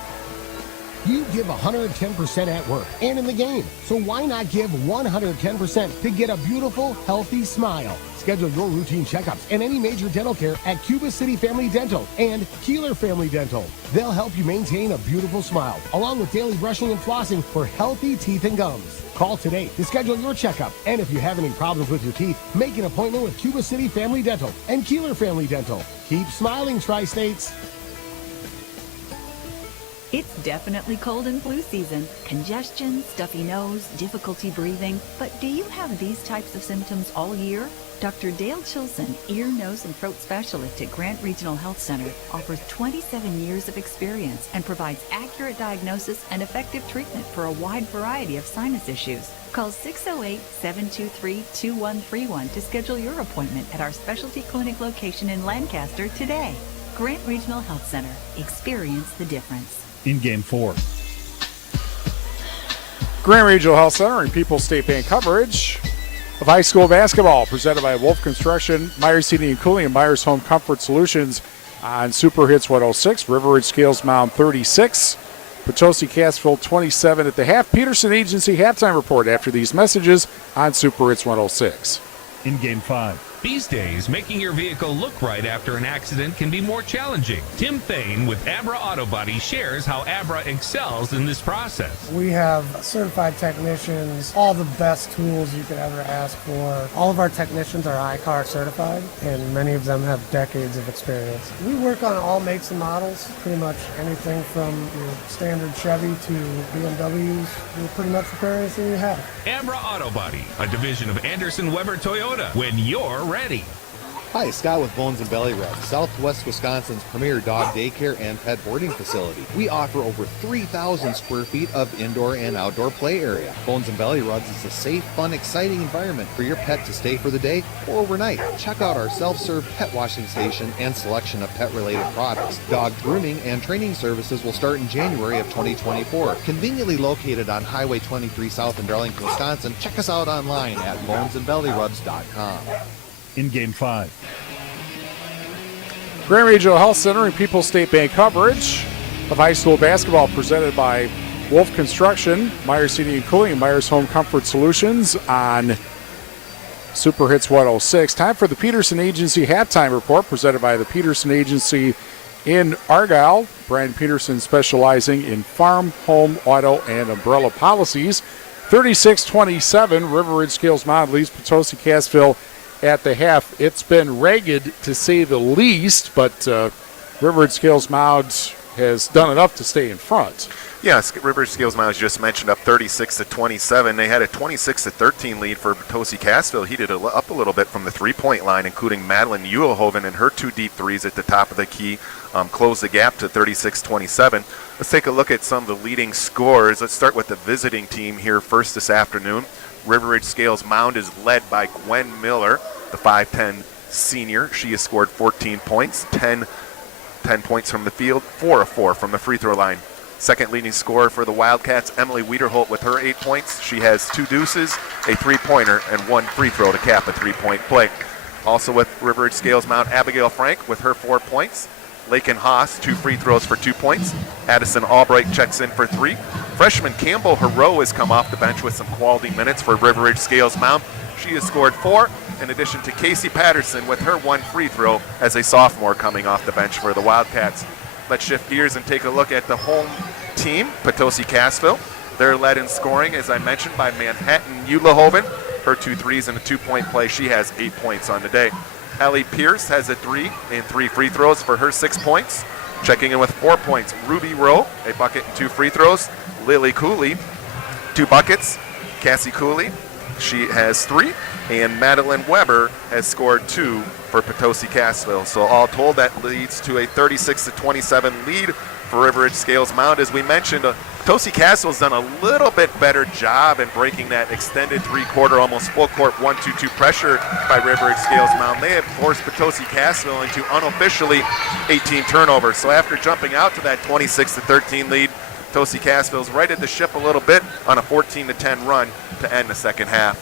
You give 110% at work and in the game. So why not give 110% to get a beautiful, healthy smile? Schedule your routine checkups and any major dental care at Cuba City Family Dental and Keeler Family Dental. They'll help you maintain a beautiful smile, along with daily brushing and flossing for healthy teeth and gums. Call today to schedule your checkup. And if you have any problems with your teeth, make an appointment with Cuba City Family Dental and Keeler Family Dental. Keep smiling, Tri-States. It's definitely cold and flu season. Congestion, stuffy nose, difficulty breathing. But do you have these types of symptoms all year? Dr. Dale Chilson, ear, nose, and throat specialist at Grant Regional Health Center, offers 27 years of experience and provides accurate diagnosis and effective treatment for a wide variety of sinus issues. Call 608-723-2131 to schedule your appointment at our specialty clinic location in Lancaster today. Grant Regional Health Center. Experience the difference. In Game 4. Grand Regional Health Center and People's State Bank coverage of high school basketball presented by Wolf Construction, Myers Heating and Cooling, and Myers Home Comfort Solutions on Super Hits 106. River Ridge Scales Mound 36, Potosi Cassville 27 at the half. Peterson Agency halftime report after these messages on Super Hits 106. In Game 5. These days, making your vehicle look right after an accident can be more challenging. Tim Thane with Abra Auto Body shares how Abra excels in this process. We have certified technicians, all the best tools you could ever ask for. All of our technicians are ICAR certified, and many of them have decades of experience. We work on all makes and models, pretty much anything from your standard Chevy to BMWs. We'll pretty much repair anything you have. Abra Auto Body, a division of Anderson Weber Toyota, when you're ready. Hi, Scott with Bones and Belly Rubs, Southwest Wisconsin's premier dog daycare and pet boarding facility. We offer over 3,000 square feet of indoor and outdoor play area. Bones and Belly Rubs is a safe, fun, exciting environment for your pet to stay for the day or overnight. Check out our self-serve pet washing station and selection of pet-related products. Dog grooming and training services will start in January of 2024. Conveniently located on Highway 23 South in Darlington, Wisconsin, check us out online at bonesandbellyrubs.com. In Game 5. Grand Regional Health Center and People's State Bank coverage of high school basketball presented by Wolf Construction, Myers Heating and Cooling, and Myers Home Comfort Solutions on Super Hits 106. Time for the Peterson Agency halftime report presented by the Peterson Agency in Argyle. Brian Peterson specializing in farm, home, auto, and umbrella policies. 36-27, River Ridge Scales Mound leads Potosi Cassville at the half. It's been ragged to say the least, but River Ridge Scales Mound has done enough to stay in front. Yes, River Scales Mound just mentioned up 36-27. They had a 26-13 lead for Potosi Cassville. Heated up a little bit from the three-point line, including Madeline Ulehoven and her 2 deep threes at the top of the key closed the gap to 36-27. Let's take a look at some of the leading scorers. Let's start with the visiting team here first this afternoon. River Ridge Scales Mound is led by Gwen Miller, the 5'10 senior. She has scored 14 points, 10 points from the field, 4 of 4 from the free throw line. Second leading scorer for the Wildcats, Emily Wiederholt, with her 8 points. She has 2 deuces, a three-pointer, and 1 free throw to cap a three-point play. Also with River Ridge Scales Mound, Abigail Frank with her 4 points. Lakin Haas, 2 free throws for 2 points. Addison Albright checks in for 3. Freshman Campbell Hero has come off the bench with some quality minutes for River Ridge Scales Mound. She has scored 4, in addition to Casey Patterson with her 1 free throw as a sophomore coming off the bench for the Wildcats. Let's shift gears and take a look at the home team, Potosi Cassville. They're led in scoring, as I mentioned, by Manhattan Ulehoven. Her 2 threes and a 2-point play. She has 8 points on the day. Ellie Pierce has a 3 and 3 free throws for her 6 points. Checking in with 4 points, Ruby Rowe, a bucket and 2 free throws. Lily Cooley, 2 buckets. Cassie Cooley, she has 3. And Madeline Weber has scored 2 for Potosi Cassville. So all told, that leads to a 36-27 lead for River Ridge Scales Mound. As we mentioned, Potosi Cassville's done a little bit better job in breaking that extended 3-quarter, almost full court 1-2-2 pressure by River Ridge Scales Mound. They have forced Potosi Cassville into unofficially 18 turnovers. So after jumping out to that 26-13 lead, Potosi Cassville's righted the ship a little bit on a 14-10 run to end the second half.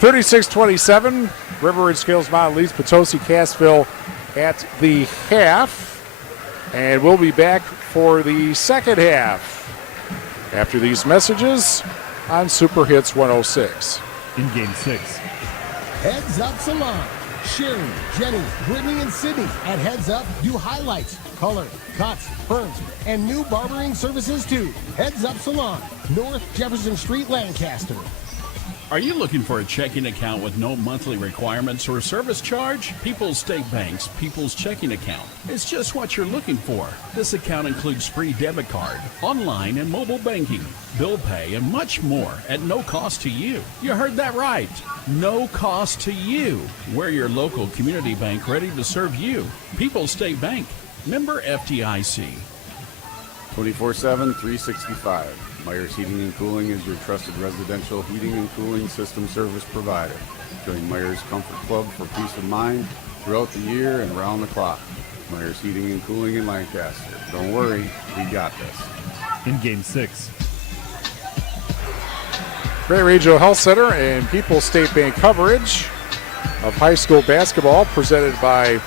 36-27, River Ridge Scales Mound leads Potosi Cassville at the half. And we'll be back for the second half after these messages on Super Hits 106. In Game 6. Heads Up Salon. Sherry, Jenny, Brittany, and Sydney at Heads Up do highlights, color, cuts, perms, and new barbering services too. Heads Up Salon, North Jefferson Street, Lancaster. Are you looking for a checking account with no monthly requirements or service charge? People's State Bank's People's Checking Account is just what you're looking for. This account includes free debit card, online and mobile banking, bill pay, and much more at no cost to you. You heard that right. No cost to you. We're your local community bank ready to serve you. People's State Bank. Member FDIC. 24/7, 365. Myers Heating and Cooling is your trusted residential heating and cooling system service provider. Join Myers Comfort Club for peace of mind throughout the year and around the clock. Myers Heating and Cooling in Lancaster. Don't worry, we got this. In Game 6. Gray Regional Health Center and People's State Bank coverage of high school basketball presented by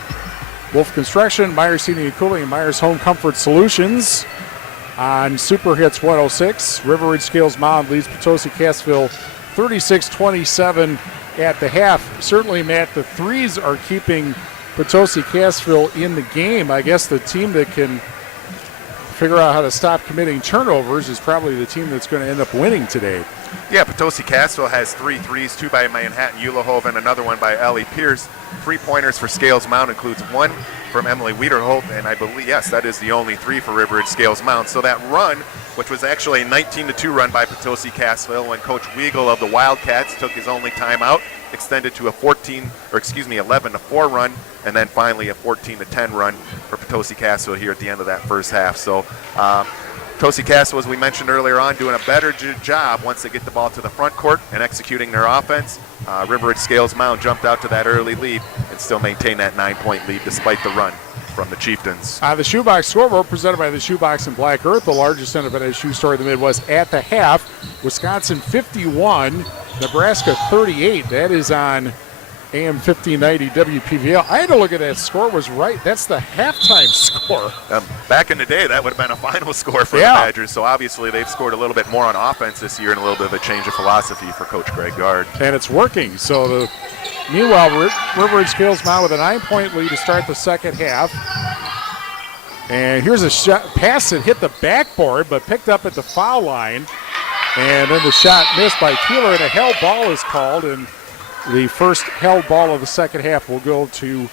Wolf Construction, Myers Heating and Cooling, and Myers Home Comfort Solutions. On Super Hits 106, River Ridge Scales Mound leads Potosi Cassville 36-27 at the half. Certainly, Matt, the threes are keeping Potosi Cassville in the game. I guess the team that can figure out how to stop committing turnovers is probably the team that's going to end up winning today. Yeah, Potosi Cassville has 3 threes, 2 by Manhattan Ulehoven, another one by Ellie Pierce. 3-pointers for Scales Mound includes 1 from Emily Wiederholt, and I believe, yes, that is the only 3 for River Ridge Scales Mound. So that run, which was actually a 19-2 run by Potosi Cassville when Coach Weigel of the Wildcats took his only timeout, extended to a 11-4 run, and then finally a 14-10 run for Potosi Cassville here at the end of that first half. So Potosi Cassville, as we mentioned earlier on, doing a better job once they get the ball to the front court and executing their offense. River Ridge Scales Mound jumped out to that early lead and still maintained that 9-point lead despite the run from the Chieftains. The Shoebox scoreboard presented by the Shoebox in Black Earth, the largest independent shoe store in the Midwest at the half. Wisconsin 51, Nebraska 38. That is on AM 1590 WPVL. I had to look at that score. Was right. That's the halftime score. Back in the day, that would have been a final score for the Badgers. So obviously they've scored a little bit more on offense this year and a little bit of a change of philosophy for Coach Greg Gard. And it's working. So meanwhile, River Ridge Scales Mound with a 9-point lead to start the second half. And here's a shot, pass that hit the backboard, but picked up at the foul line. And then the shot missed by Keeler, and a held ball is called. And the first held ball of the second half will go to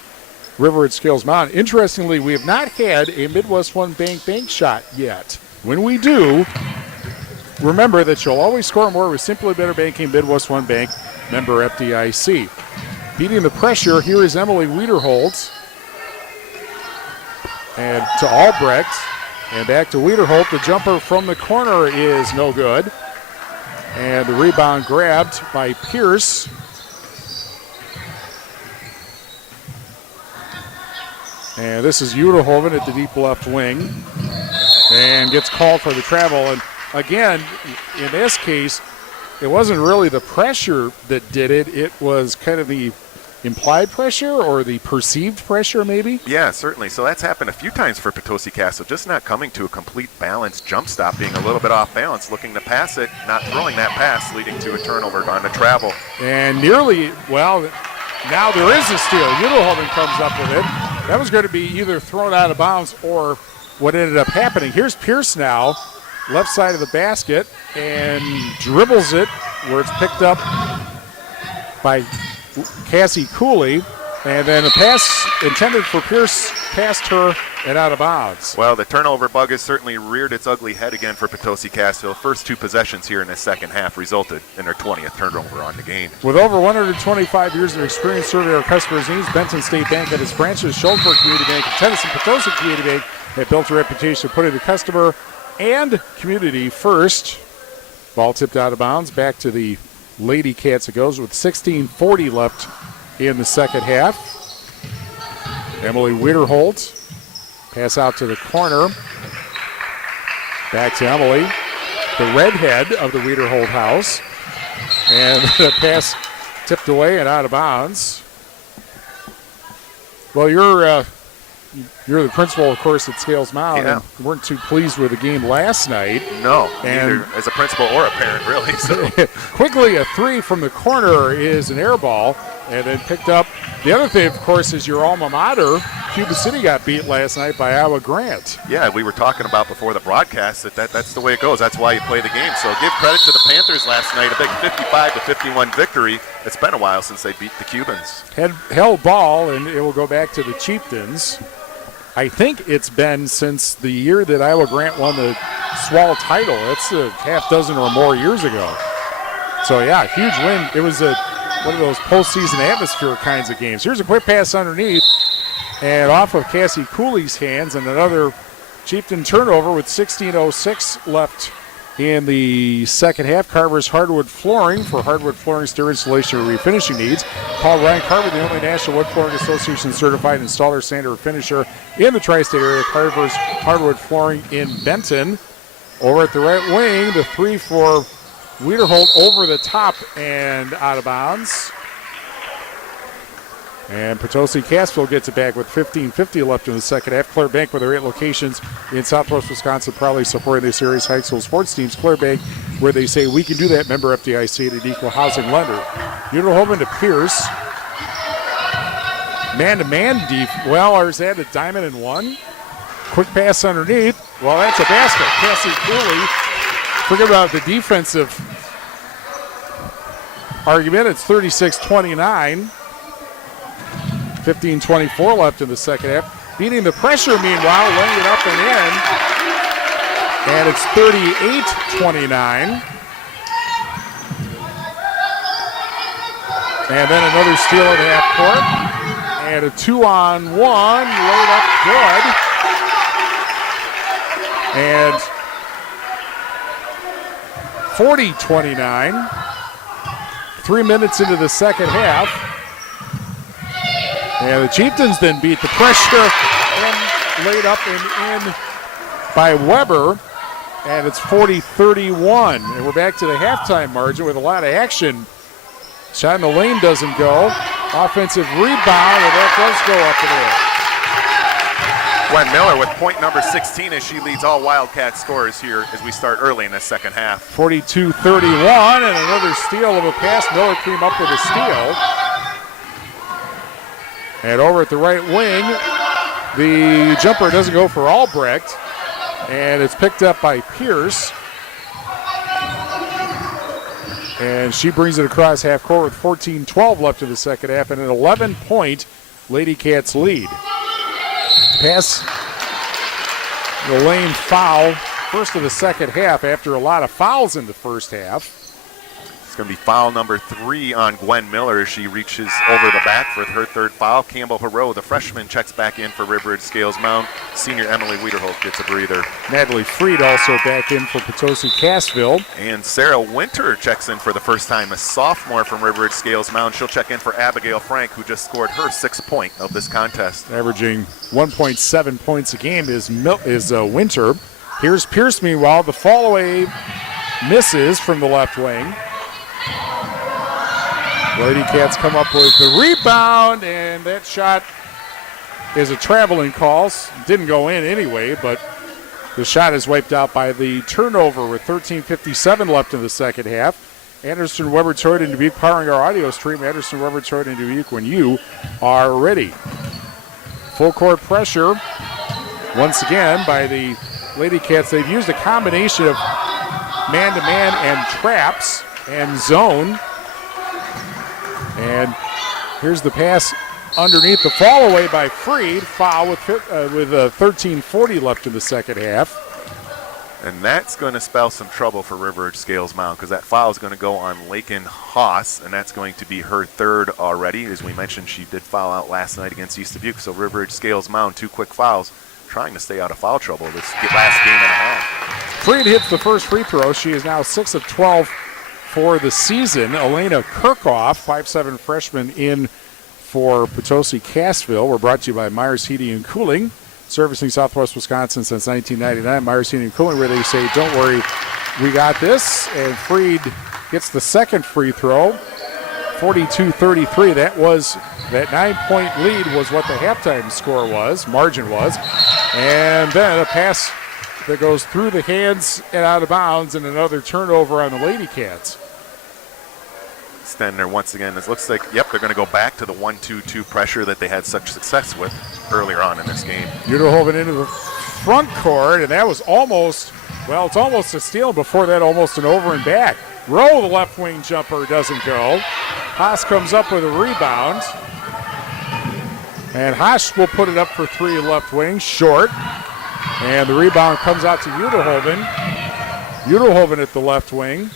River Ridge Scales Mound. Interestingly, we have not had a Midwest One Bank shot yet. When we do, remember that you'll always score more with Simply Better Banking, Midwest One Bank, member FDIC. Beating the pressure, here is Emily Wiederholt. And to Albrecht. And back to Wiederholt. The jumper from the corner is no good. And the rebound grabbed by Pierce. And this is Uderhoven at the deep left wing. And gets called for the travel. And again, in this case, it wasn't really the pressure that did it. It was kind of the implied pressure or the perceived pressure maybe? Yeah, certainly. So that's happened a few times for Potosi Cassville, just not coming to a complete balanced jump stop, being a little bit off balance, looking to pass it, not throwing that pass, leading to a turnover on the travel. And nearly, well, now there is a steal. Uderhoven comes up with it. That was going to be either thrown out of bounds or what ended up happening. Here's Pierce now, left side of the basket, and dribbles it where it's picked up by Cassie Cooley, and then a pass intended for Pierce past her and out of bounds. Well, the turnover bug has certainly reared its ugly head again for Potosi Cassville. First two possessions here in the second half resulted in their 20th turnover on the game. With over 125 years of experience serving our customers' needs, Benton State Bank at its branches, Shullsburg Community Bank, and Tennyson Potosi Community Bank have built a reputation of putting the customer and community first. Ball tipped out of bounds. Back to the Lady Cats it goes with 16:40 left in the second half. Emily Wiederholt. Pass out to the corner. Back to Emily, the redhead of the Wiederholt house. And the pass tipped away and out of bounds. Well, you're the principal, of course, at Scales Mound. Yeah. And weren't too pleased with the game last night. No, and neither as a principal or a parent, really. So. Quickly, a three from the corner is an air ball, and then picked up. The other thing, of course, is your alma mater. Cuba City got beat last night by Iowa Grant. Yeah, we were talking about before the broadcast that's the way it goes. That's why you play the game. So give credit to the Panthers last night, a big 55-51 victory. It's been a while since they beat the Cubans. Held ball, and it will go back to the Chieftains. I think it's been since the year that Iowa Grant won the SWAL title. It's a half dozen or more years ago. So, yeah, huge win. It was one of those postseason atmosphere kinds of games. Here's a quick pass underneath and off of Cassie Cooley's hands, and another Chieftain turnover with 16:06 left in the second half. Carver's Hardwood Flooring for hardwood flooring, stair installation, or refinishing needs. Call Ryan Carver, the only National Wood Flooring Association certified installer, sander, or finisher in the tri-state area. Carver's Hardwood Flooring in Benton. Over at the right wing, the three for Wiederholt over the top and out of bounds. And Potosi Cassville gets it back with 15:50 left in the second half. Clare Bank, with their 8 locations in Southwest Wisconsin, proudly supporting this area's high school sports teams. Clare Bank, where they say we can do that. Member FDIC, an equal housing lender. Uderhoven to Pierce. Man-to-man deep. Well, or is that a diamond and one? Quick pass underneath. Well, that's a basket. Cassie Cooley. Forget about the defensive argument. It's 36-29. 15:24 left in the second half. Beating the pressure, meanwhile, laying it up and in. And it's 38-29. And then another steal at half court. And a 2-on-1 laid up good. And 40-29. 3 minutes into the second half. And the Chieftains then beat the pressure and laid up and in by Weber. And it's 40-31. And we're back to the halftime margin with a lot of action. Shot in the lane doesn't go. Offensive rebound, and that does go up and in. Gwen Miller with point number 16 as she leads all Wildcat scorers here as we start early in the second half. 42-31, and another steal of a pass. Miller came up with a steal. And over at the right wing, the jumper doesn't go for Albrecht, and it's picked up by Pierce. And she brings it across half court with 14-12 left in the second half, and an 11-point Lady Cats lead. Pass, the lane foul, first of the second half after a lot of fouls in the first half. It's going to be foul number 3 on Gwen Miller as she reaches over the back for her third foul. Campbell Hero, the freshman, checks back in for River Ridge Scales Mound. Senior Emily Wiederholt gets a breather. Natalie Freed also back in for Potosi Cassville. And Sarah Winter checks in for the first time, a sophomore from River Ridge Scales Mound. She'll check in for Abigail Frank, who just scored her 6th point of this contest. Averaging 1.7 points a game is Winter. Here's Pierce, meanwhile. The fall-away misses from the left wing. Lady Cats come up with the rebound, and that shot is a traveling call. Didn't go in anyway, but the shot is wiped out by the turnover with 13:57 left in the second half. Anderson Weber Toyota in Dubuque powering our audio stream. Anderson Weber Toyota in Dubuque when you are ready. Full court pressure once again by the Lady Cats. They've used a combination of man-to-man and traps and zone. And here's the pass underneath the fall away by Freed. Foul with 13:40 left in the second half. And that's going to spell some trouble for River Ridge Scales Mound because that foul is going to go on Lakin Haas, and that's going to be her 3rd already. As we mentioned, she did foul out last night against East Dubuque. So River Ridge Scales Mound, 2 quick fouls, trying to stay out of foul trouble this last game and a half. Freed hits the first free throw. She is now 6 of 12 for the season. Elena Kirchhoff, 5'7" freshman in for Potosi Cassville. We're brought to you by Myers Heating and Cooling, servicing Southwest Wisconsin since 1999. Myers Heating and Cooling, where they say, don't worry, we got this. And Freed gets the second free throw, 42-33. That 9-point lead was what the halftime score was, margin was. And then a pass that goes through the hands and out of bounds, and another turnover on the Lady Cats. Stenner once again, it looks like, yep, they're going to go back to the 1-2-2 pressure that they had such success with earlier on in this game. Uderhoven into the front court, and that was almost, well, it's almost a steal. Before that, almost an over and back. Rowe, the left wing jumper, doesn't go. Haas comes up with a rebound. And Haas will put it up for 3 left wing, short. And the rebound comes out to Uderhoven. Uderhoven at the left wing.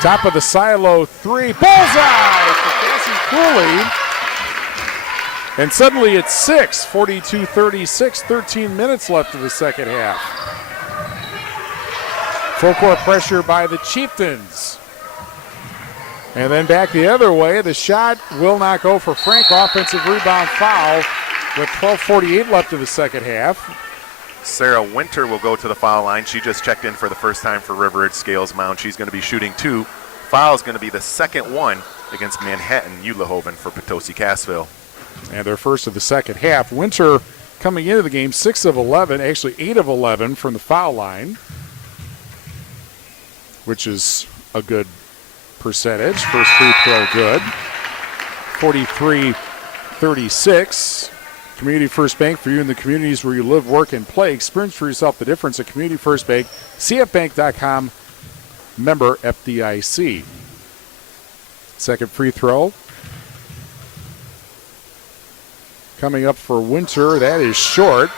Top of the silo 3. Bullseye for Cassie Cooley. And suddenly it's 6. 42-36. 13 minutes left of the second half. Full court pressure by the Chieftains. And then back the other way. The shot will not go for Frank. Offensive rebound foul with 12:48 left of the second half. Sarah Winter will go to the foul line. She just checked in for the first time for River Ridge Scales Mound. She's going to be shooting 2. Foul is going to be the second one against Manhattan Ulehoven for Potosi Cassville. And their first of the second half. Winter coming into the game 6 of 11, actually 8 of 11 from the foul line, which is a good percentage. First free throw good. 43-36. Community First Bank for you in the communities where you live, work, and play. Experience for yourself the difference at Community First Bank. CFBank.com, member FDIC. Second free throw. Coming up for Winter. That is short.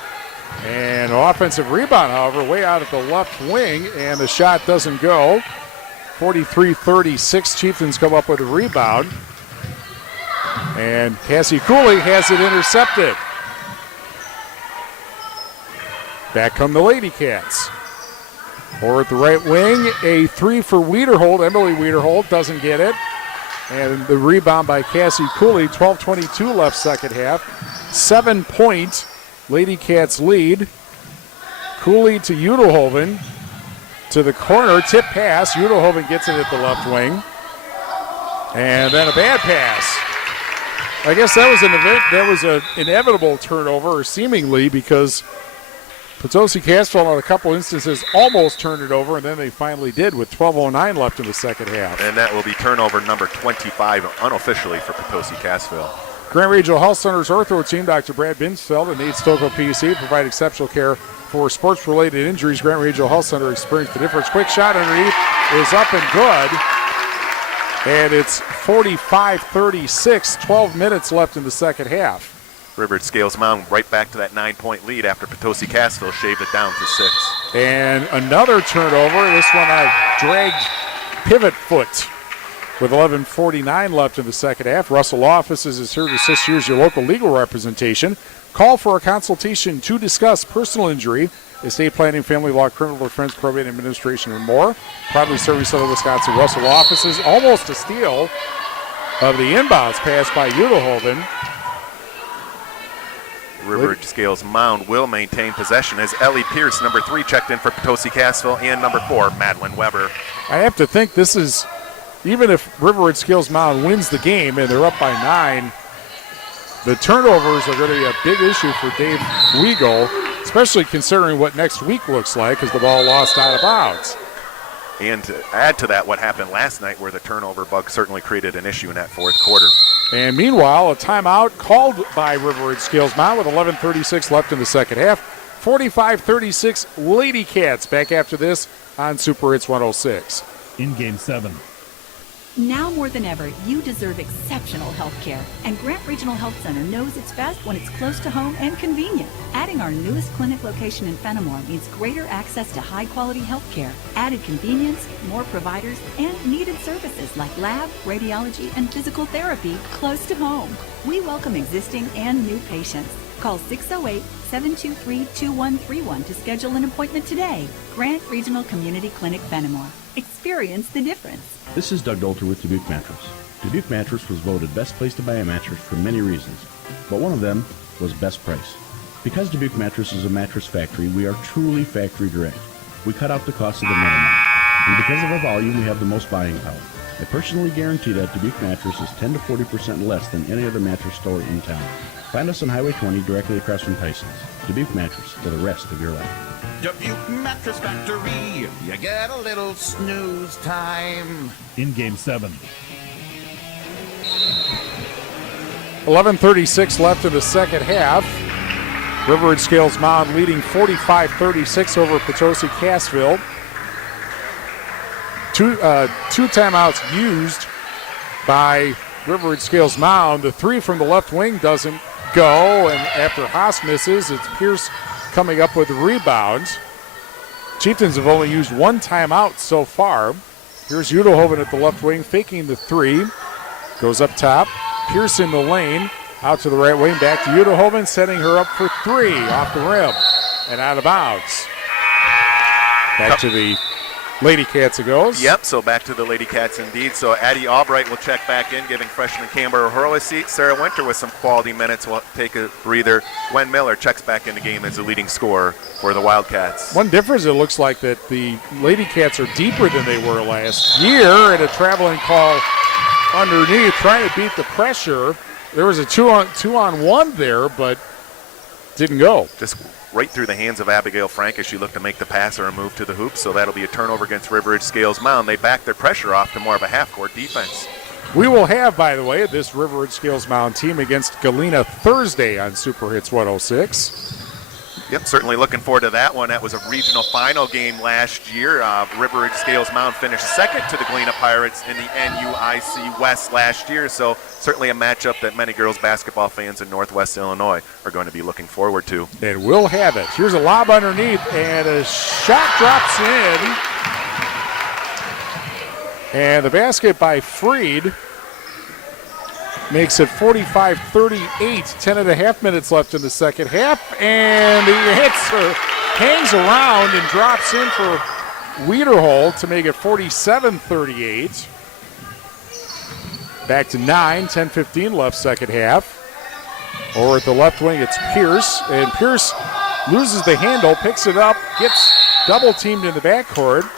And an offensive rebound, however, way out at the left wing, and the shot doesn't go. 43-36. Chieftains come up with a rebound. And Cassie Cooley has it intercepted. Back come the Lady Cats. Or at the right wing, a 3 for Wiederholt. Emily Wiederholt doesn't get it. And the rebound by Cassie Cooley. 12:22 left second half. 7-point Lady Cats lead. Cooley to Udelhoven. To the corner, tip pass. Udelhoven gets it at the left wing. And then a bad pass. I guess that was an inevitable turnover, seemingly, because Potosi Cassville on a couple instances almost turned it over, and then they finally did with 12:09 left in the second half. And that will be turnover number 25 unofficially for Potosi Cassville. Grand Regional Health Center's ortho team, Dr. Brad Binsfeld and Nate Stokoe PC, provide exceptional care for sports-related injuries. Grand Regional Health Center experienced the difference. Quick shot underneath is up and good. And it's 45-36, 12 minutes left in the second half. River Ridge Scales Mound right back to that 9-point lead after Potosi Cassville shaved it down to 6. And another turnover. This one dragged pivot foot with 11:49 left in the second half. Russell Offices is here to assist you as your local legal representation. Call for a consultation to discuss personal injury, estate planning, family law, criminal defense, probate administration, and more. Proudly serving Southern Wisconsin. Russell Offices, almost a steal of the inbounds pass by Udelhoven. River Scales Mound will maintain possession as Ellie Pierce, number 3, checked in for Potosi Cassville, and number 4, Madeline Weber. I have to think this is, even if River Scales Mound wins the game and they're up by 9, the turnovers are going to be a big issue for Dave Weigel, especially considering what next week looks like as the ball lost out of bounds. And to add to that, what happened last night where the turnover bug certainly created an issue in that fourth quarter. And meanwhile, a timeout called by River Scales Mound with 11:36 left in the second half. 45-36 Lady Cats back after this on Super Hits 106. In Game 7. Now more than ever, you deserve exceptional health care. And Grant Regional Health Center knows it's best when it's close to home and convenient. Adding our newest clinic location in Fenimore means greater access to high-quality health care, added convenience, more providers, and needed services like lab, radiology, and physical therapy close to home. We welcome existing and new patients. Call 608-723-2131 to schedule an appointment today. Grant Regional Community Clinic, Fenimore. Experience the difference. This is Doug Dolter with Dubuque Mattress. Dubuque Mattress was voted best place to buy a mattress for many reasons, but one of them was best price. Because Dubuque Mattress is a mattress factory, we are truly factory direct. We cut out the cost of the middleman. And because of our volume, we have the most buying power. I personally guarantee that Dubuque Mattress is 10 to 40% less than any other mattress store in town. Find us on Highway 20 directly across from Tyson's. Dubuque Mattress for the rest of your life. Dubuque Mattress Factory, you get a little snooze time. In Game 7. 11:36 left in the second half. River Scales Mound leading 45-36 over Potosi Cassville. Two timeouts used by River Scales Mound. The 3 from the left wing doesn't go, and after Haas misses, it's Pierce coming up with the rebound. Chieftains have only used 1 timeout so far. Here's Udelhoven at the left wing, faking the 3. Goes up top. Pierce in the lane. Out to the right wing, back to Udelhoven, setting her up for 3 off the rim and out of bounds. Back to the Lady Cats it goes. Yep, so back to the Lady Cats indeed. So Addie Albright will check back in, giving freshman Camber Hurl a seat. Sarah Winter with some quality minutes will take a breather. Gwen Miller checks back in the game as the leading scorer for the Wildcats. One difference, it looks like that the Lady Cats are deeper than they were last year, and a traveling call underneath, trying to beat the pressure. There was a 2-on-1 there, but didn't go. Just right through the hands of Abigail Frank as she looked to make the pass or a move to the hoop. So that'll be a turnover against River Ridge Scales Mound. They back their pressure off to more of a half-court defense. We will have, by the way, this River Ridge Scales Mound team against Galena Thursday on Super Hits 106. Yep, certainly looking forward to that one. That was a regional final game last year. River Ridge Scales Mound finished second to the Galena Pirates in the NUIC West last year, so certainly a matchup that many girls basketball fans in Northwest Illinois are going to be looking forward to. And we'll have it. Here's a lob underneath, and a shot drops in. And the basket by Freed makes it 45-38, 10.5 minutes left in the second half, and he hangs around and drops in for Wiederhold to make it 47-38. Back to 10:15 left second half. Over at the left wing, it's Pierce, and Pierce loses the handle, picks it up, gets double teamed in the backcourt.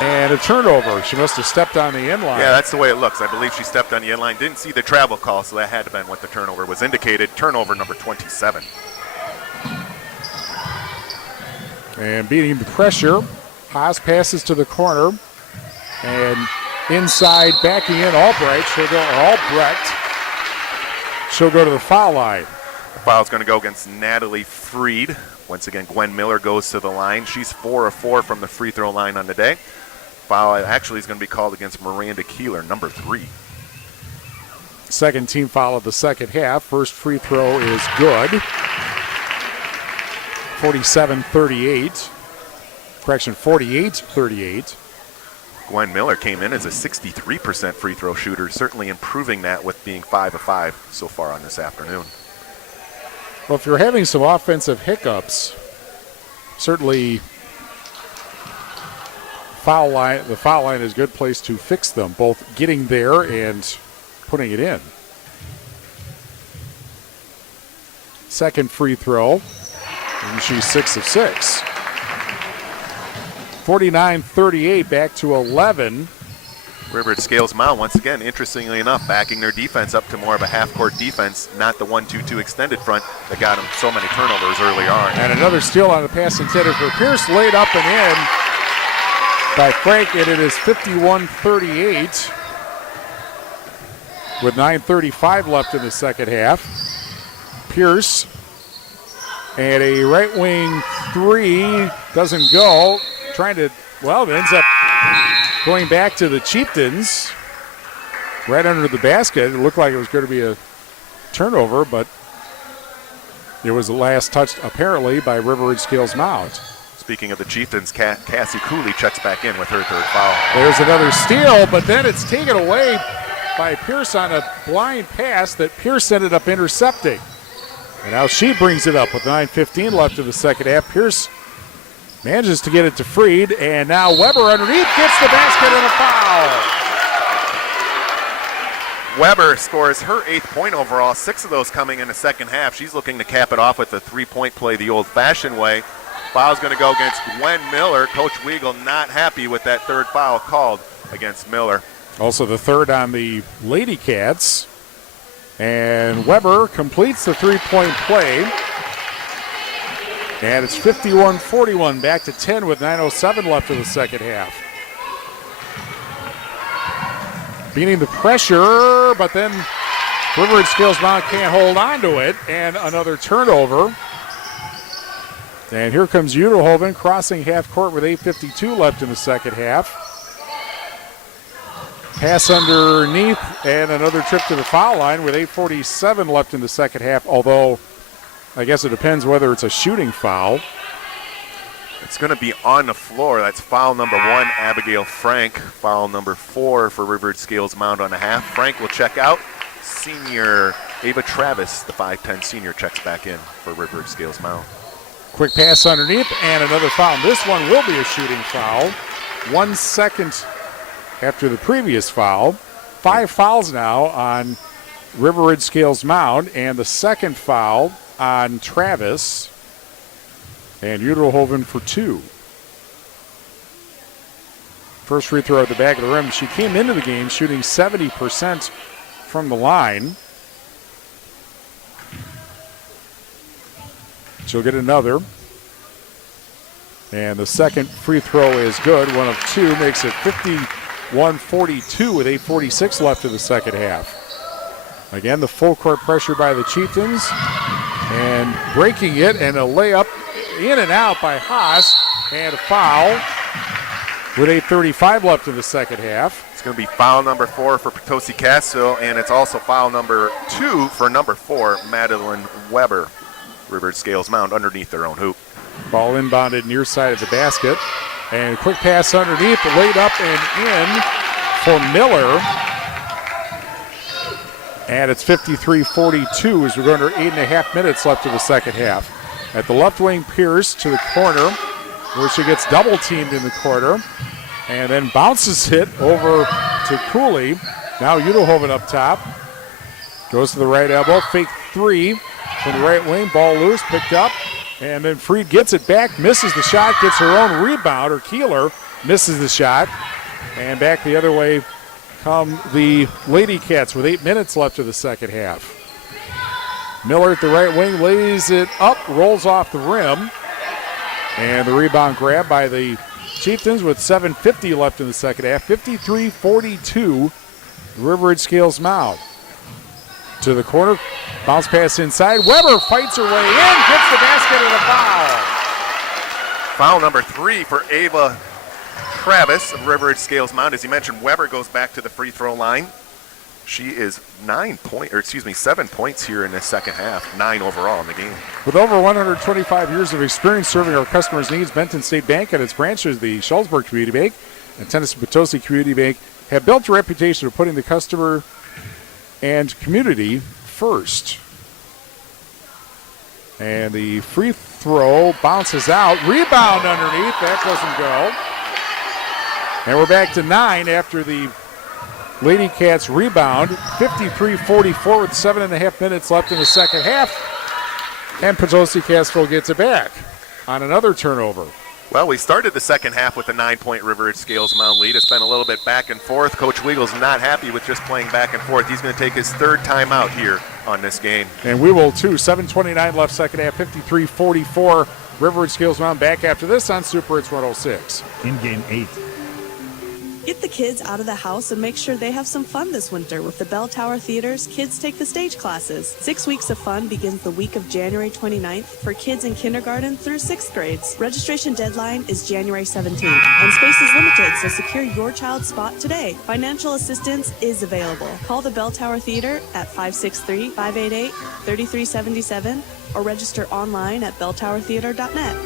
And a turnover. She must have stepped on the inline. Yeah, that's the way it looks. I believe she stepped on the inline. Didn't see the travel call, so that had to have been what the turnover was indicated. Turnover number 27. And beating the pressure, Haas passes to the corner. And inside, backing in, Albrecht. She'll go to the foul line. The foul's going to go against Natalie Freed. Once again, Gwen Miller goes to the line. She's 4 of 4 from the free throw line on the day. Foul actually is going to be called against Miranda Keeler, number 3. Second team foul of the second half. First free throw is good. 47-38. Correction, 48-38. Gwen Miller came in as a 63% free throw shooter, certainly improving that with being 5 of 5 so far on this afternoon. Well, if you're having some offensive hiccups, certainly the foul line is a good place to fix them, both getting there and putting it in. Second free throw, and she's 6 of 6. 49-38, back to 11. River Scales Mound, once again, interestingly enough, backing their defense up to more of a half-court defense, not the 1-2-2 extended front that got them so many turnovers early on. And another steal on the pass intended for Pierce, laid up and in by Frank, and it is 51-38 with 9:35 left in the second half. Pierce, and a right wing three doesn't go. Trying to, well, it ends up going back to the Chieftains right under the basket. It looked like it was going to be a turnover, but it was the last touched apparently by River Ridge Scales Mound. Speaking of the Chieftains, Cassie Cooley checks back in with her third foul. There's another steal, but then it's taken away by Pierce on a blind pass that Pierce ended up intercepting. And now she brings it up with 9:15 left in the second half. Pierce manages to get it to Freed, and now Weber underneath gets the basket and a foul. Weber scores her 8th point overall, 6 of those coming in the second half. She's looking to cap it off with a 3-point play the old-fashioned way. Foul's going to go against Gwen Miller. Coach Weigel not happy with that third foul called against Miller. Also the third on the Lady Cats. And Weber completes the 3-point play. And it's 51-41, back to 10 with 9:07 left in the second half. Beating the pressure, but then River Ridge Scales Mound can't hold on to it, and another turnover. And here comes Udelhoven crossing half court with 8:52 left in the second half. Pass underneath, and another trip to the foul line with 8:47 left in the second half, although I guess it depends whether it's a shooting foul. It's going to be on the floor. That's foul number 1, Abigail Frank. Foul number 4 for River Ridge Scales Mound on the half. Frank will check out. Senior Ava Travis, the 5'10 senior, checks back in for River Ridge Scales Mound. Quick pass underneath, and another foul. This one will be a shooting foul. 1 second after the previous foul. 5 fouls now on River Ridge Scales Mound, and the second foul on Travis, and Udelhoven for 2. First free throw at the back of the rim. She came into the game shooting 70% from the line. She'll get another. And the second free throw is good. 1 of 2 makes it 51-42 with 8:46 left in the second half. Again, the full court pressure by the Chieftains. And breaking it, and a layup in and out by Haas, and a foul with 8:35 left in the second half. It's going to be foul number 4 for Potosi Cassville, and it's also foul number 2 for number 4, Madeline Weber. River Scales Mound underneath their own hoop. Ball inbounded near side of the basket, and quick pass underneath, laid up and in for Miller. And it's 53-42 as we're going to 8.5 minutes left of the second half. At the left wing, Pierce to the corner, where she gets double teamed in the corner, and then bounces it over to Cooley. Now Udelhoven up top. Goes to the right elbow, fake 3 from the right wing, ball loose, picked up, and then Freed gets it back, misses the shot, gets her own rebound, or Keeler misses the shot, and back the other way come the Lady Cats with 8 minutes left of the second half. Miller at the right wing lays it up, rolls off the rim, and the rebound grab by the Chieftains with 7:50 left in the second half. 53-42, River Ridge Scales Mound. To the corner, bounce pass inside. Weber fights her way in, gets the basket and a foul. Foul number 3 for Ava Travis of River Ridge Scales Mound. As you mentioned, Weber goes back to the free throw line. She is 7 points here in this second half, 9 overall in the game. With over 125 years of experience serving our customers' needs, Benton State Bank and its branches, the Shullsburg Community Bank and Tennessee Potosi Community Bank, have built a reputation of putting the customer and community first. And the free throw bounces out. Rebound underneath. That doesn't go. And we're back to 9 after the Lady Cats rebound. 53-44 with 7.5 minutes left in the second half. And Potosi Cassville gets it back on another turnover. Well, we started the second half with a 9-point River Edge Scales Mound lead. It's been a little bit back and forth. Coach Weagle's not happy with just playing back and forth. He's going to take his third timeout here on this game. And we will too. 7:29 left second half, 53-44. River Edge Scales Mound back after this on Super Hits 106. In game 8. Get the kids out of the house and make sure they have some fun this winter with the Bell Tower Theater's Kids Take the Stage classes. 6 weeks of fun begins the week of January 29th for kids in kindergarten through 6th grades. Registration deadline is January 17th, and space is limited, so secure your child's spot today. Financial assistance is available. Call the Bell Tower Theater at 563-588-3377 or register online at belltowertheater.net.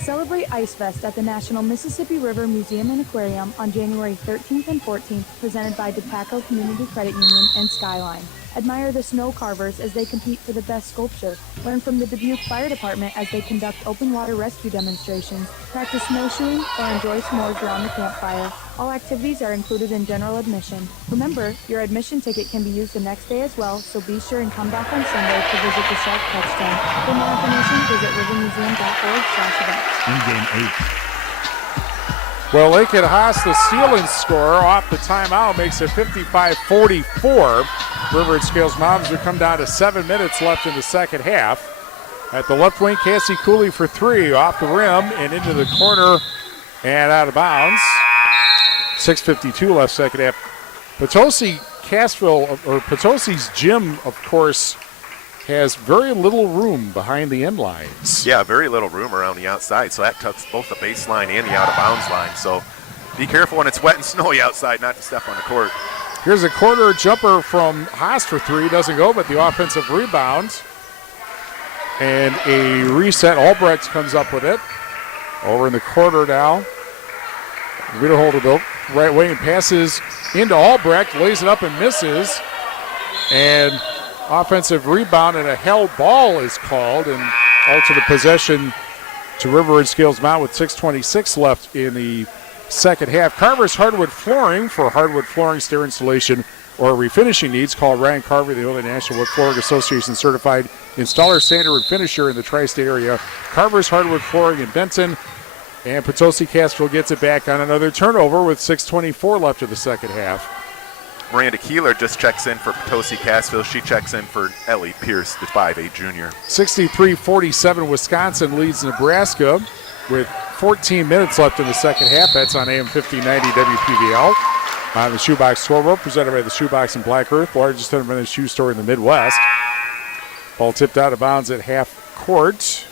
Celebrate Ice Fest at the National Mississippi River Museum and Aquarium on January 13th and 14th, presented by DePaco Community Credit Union and Skyline. Admire the snow carvers as they compete for the best sculpture. Learn from the Dubuque Fire Department as they conduct open water rescue demonstrations, practice snowshoeing, or enjoy s'mores around the campfire. All activities are included in general admission. Remember, your admission ticket can be used the next day as well, so be sure and come back on Sunday to visit the Shark Touchdown. For more information, visit rivermuseum.org/events. In game 8. Well, Lincoln Haas, the steal-in scorer, off the timeout, makes it 55-44. River Edge Scales Mounds will come down to 7 minutes left in the second half. At the left wing, Cassie Cooley for 3, off the rim and into the corner and out of bounds. 6:52 left second half. Potosi's gym, of course, has very little room behind the end lines. Yeah, very little room around the outside, so that tucks both the baseline and the out-of-bounds line. So be careful when it's wet and snowy outside not to step on the court. Here's a corner jumper from Haas for 3. Doesn't go, but the offensive rebound. And a reset. Albrecht comes up with it. Over in the corner now. Wiederholder built right wing, passes into Albrecht, lays it up and misses. And offensive rebound and a held ball is called, and alternate possession to River Edge Scales Mount with 6:26 left in the second half. Carver's Hardwood Flooring. For hardwood flooring, stair installation, or refinishing needs, call Ryan Carver, the only National Wood Flooring Association certified installer, sander, and finisher in the tri-state area. Carver's Hardwood Flooring in Benton. And Potosi Cassville gets it back on another turnover with 6:24 left of the second half. Miranda Keeler just checks in for Potosi Cassville. She checks in for Ellie Pierce, the 5'8 junior. 63-47, Wisconsin leads Nebraska with 14 minutes left in the second half. That's on AM 1590 WPVL. On the Shoebox Scoreboard, presented by the Shoebox in Black Earth, largest independent shoe store in the Midwest. Ball tipped out of bounds at half court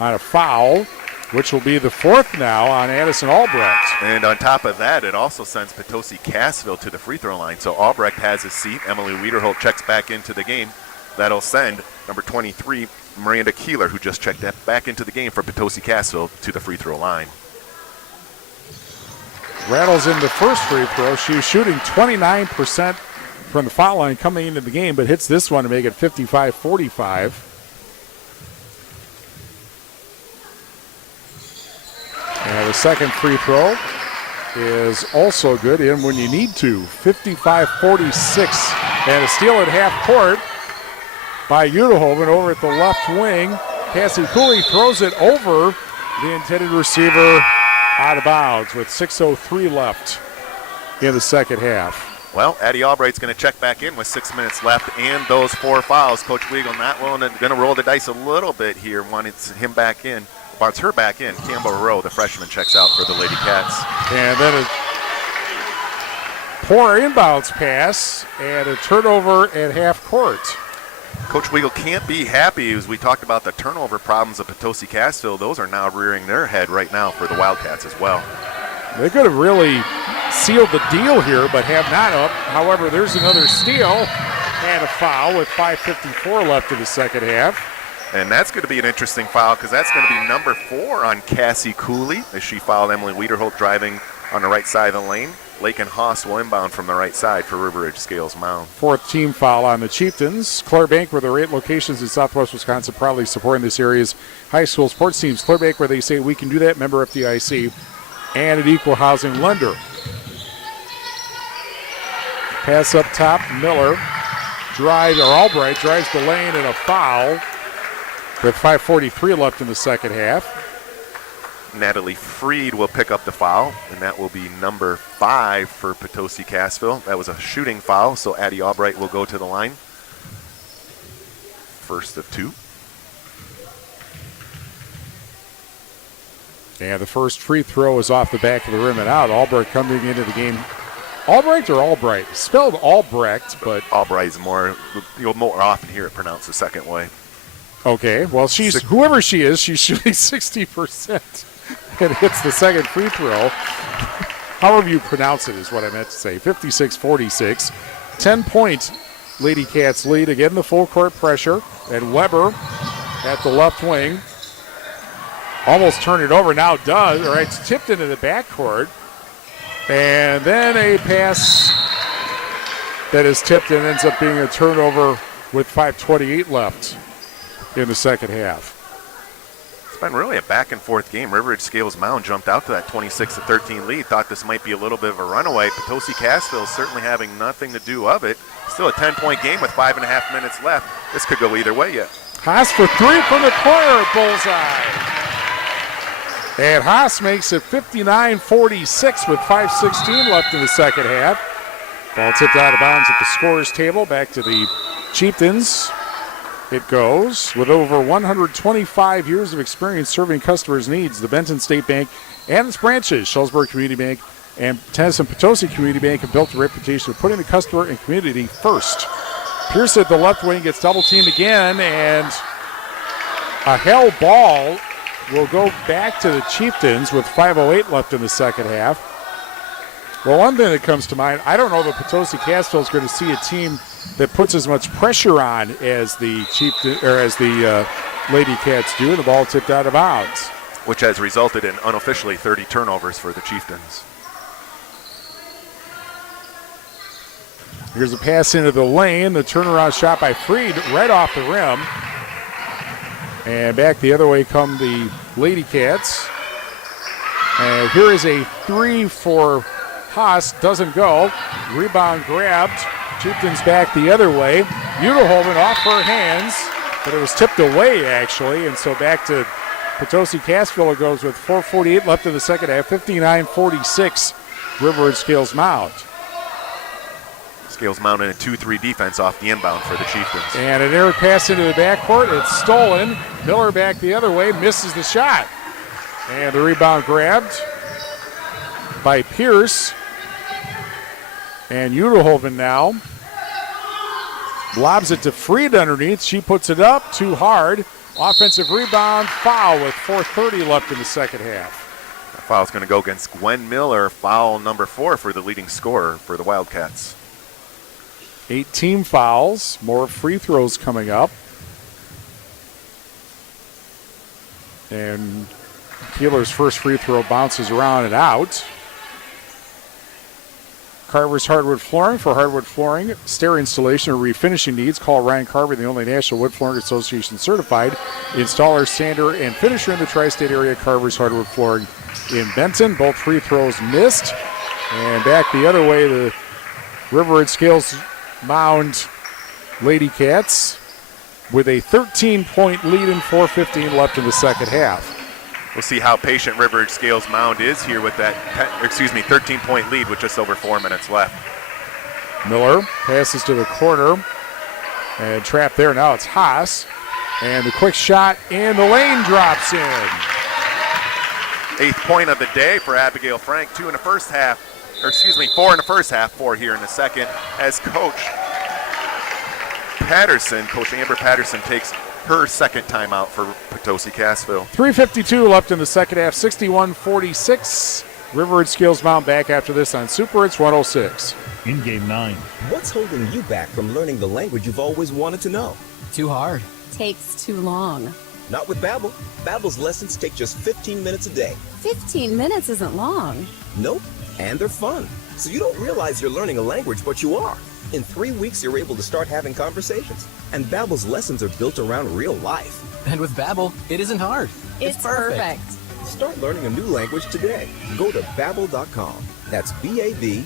on a foul, which will be the fourth now on Addison Albrecht. And on top of that, it also sends Potosi Cassville to the free throw line. So Albrecht has his seat. Emily Wiederholt checks back into the game. That'll send number 23, Miranda Keeler, who just checked back into the game for Potosi Cassville, to the free throw line. Rattles in the first free throw. She was shooting 29% from the foul line coming into the game, but hits this one to make it 55-45. And the second free throw is also good, in when you need to. 55-46. And a steal at half court by Udehoven over at the left wing. Cassie Cooley throws it over the intended receiver, out of bounds with 6:03 left in the second half. Well, Addie Albright's going to check back in with 6 minutes left and those 4 fouls. Coach Weagle not willing to, going to roll the dice a little bit here. Wants her back in. Campbell Rowe, the freshman, checks out for the Lady Cats. And then a poor inbounds pass and a turnover at half court. Coach Weagle can't be happy as we talked about the turnover problems of Potosi Cassville. Those are now rearing their head right now for the Wildcats as well. They could have really sealed the deal here, but have not up. However, there's another steal and a foul with 5:54 left in the second half. And that's going to be an interesting foul because that's going to be number 4 on Cassie Cooley as she fouled Emily Wiederholt driving on the right side of the lane. Lake and Haas will inbound from the right side for River Ridge Scales Mound. 4th team foul on the Chieftains. Clare Bank, with their 8 locations in southwest Wisconsin, proudly supporting this area's high school sports teams. Clare Bank, where they say we can do that, member FDIC, and an equal housing lender. Pass up top, Miller. Albright drives the lane and a foul with 5:43 left in the second half. Natalie Freed will pick up the foul, and that will be number 5 for Potosi Cassville. That was a shooting foul, so Addie Albright will go to the line. First of 2. And the first free throw is off the back of the rim and out. Albright coming into the game. Albright or Albright? Spelled Albrecht, but Albright is you'll more often hear it pronounced the second way. Okay, well, whoever she is, she's shooting 60%. And hits the second free throw. However you pronounce it is what I meant to say. 56-46. 10-point Lady Cats lead. Again, the full court pressure. And Weber at the left wing. Almost turned it over. Now does. All right, it's tipped into the backcourt. And then a pass that is tipped and ends up being a turnover with 5:28 left in the second half. It's been really a back-and-forth game. River Ridge Scales Mound jumped out to that 26-13 lead. Thought this might be a little bit of a runaway. Potosi Cassville certainly having nothing to do of it. Still a 10-point game with 5.5 minutes left. This could go either way yet. Haas for 3 from the corner, bullseye. And Haas makes it 59-46 with 5:16 left in the second half. Ball tipped out of bounds at the scorer's table. Back to the Chieftains. It goes with over 125 years of experience serving customers' needs. The Benton State Bank and its branches, Shullsburg Community Bank and Tennyson Potosi Community Bank, have built a reputation of putting the customer and community first. Pierce at the left wing gets double teamed again, and a hell ball will go back to the Chieftains with 5:08 left in the second half. Well, one thing that comes to mind, I don't know that Potosi Cassville is going to see a team that puts as much pressure on as the Lady Cats do. The ball tipped out of bounds, which has resulted in unofficially 30 turnovers for the Chieftains. Here's a pass into the lane. The turnaround shot by Freed right off the rim. And back the other way come the Lady Cats. And here is a 3 for Haas. Doesn't go. Rebound grabbed. Chieftains back the other way. Udelhoven off her hands, but it was tipped away actually, and so back to Potosi Cassville it goes with 4:48 left in the second half. 59-46 River Ridge Scales Mound. Scales Mound in a 2-3 defense off the inbound for the Chieftains. And an air pass into the backcourt. It's stolen. Miller back the other way, misses the shot. And the rebound grabbed by Pierce. And Udelhoven now lobs it to Freed underneath. She puts it up too hard. Offensive rebound, foul with 4:30 left in the second half. That foul's going to go against Gwen Miller, foul number 4 for the leading scorer for the Wildcats. 8 team fouls, more free throws coming up. And Keeler's first free throw bounces around and out. Carver's Hardwood Flooring. For hardwood flooring, stair installation, or refinishing needs, call Ryan Carver, the only National Wood Flooring Association certified installer, sander, and finisher in the tri-state area. Carver's Hardwood Flooring in Benton. Both free throws missed. And back the other way, the River Ridge Scales Mound Lady Cats with a 13-point lead and 4:15 left in the second half. We'll see how patient River Ridge Scales Mound is here with that 13-point lead with just over 4 minutes left. Miller passes to the corner and trapped there. Now it's Haas. And the quick shot in the lane drops in. 8th point of the day for Abigail Frank. 4 in the first half, 4 here in the second, as Coach Amber Patterson takes her second timeout for Potosi Cassville. 3:52 left in the second half, 61-46. River Ridge Skills Mound back after this on Super Hits 106. In game 9. What's holding you back from learning the language you've always wanted to know? Too hard. Takes too long. Not with Babbel. Babbel's lessons take just 15 minutes a day. 15 minutes isn't long. Nope, and they're fun. So you don't realize you're learning a language, but you are. In 3 weeks, you're able to start having conversations. And Babbel's lessons are built around real life. And with Babbel, it isn't hard. It's perfect. Start learning a new language today. Go to Babbel.com. That's Babbel.com.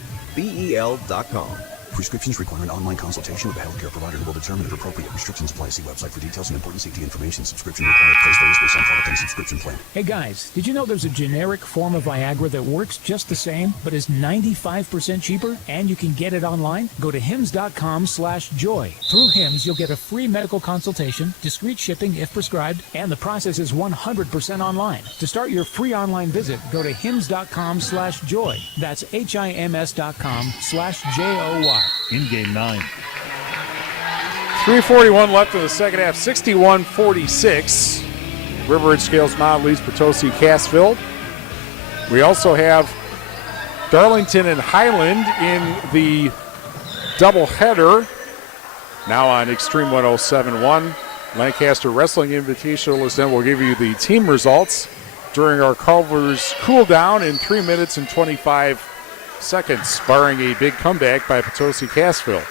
Prescriptions require an online consultation with a healthcare provider who will determine if appropriate. Restrictions apply. See website for details and important safety information. Subscription required. Price varies based on product and subscription plan. Hey guys, did you know there's a generic form of Viagra that works just the same, but is 95% cheaper? And you can get it online? Go to hims.com/joy. Through Hims, you'll get a free medical consultation, discreet shipping if prescribed, and the process is 100% online. To start your free online visit, go to hims.com/joy. That's HIMS.com/JOY. In game 9. 3:41 left in the second half, 61-46. River Ridge Scales Mound leads Potosi Cassville. We also have Darlington and Highland in the doubleheader. Now on Extreme 107.1. Lancaster Wrestling Invitational is then. We'll give you the team results during our Culver's cool down in 3 minutes and 25 seconds, barring a big comeback by Potosi Cassville.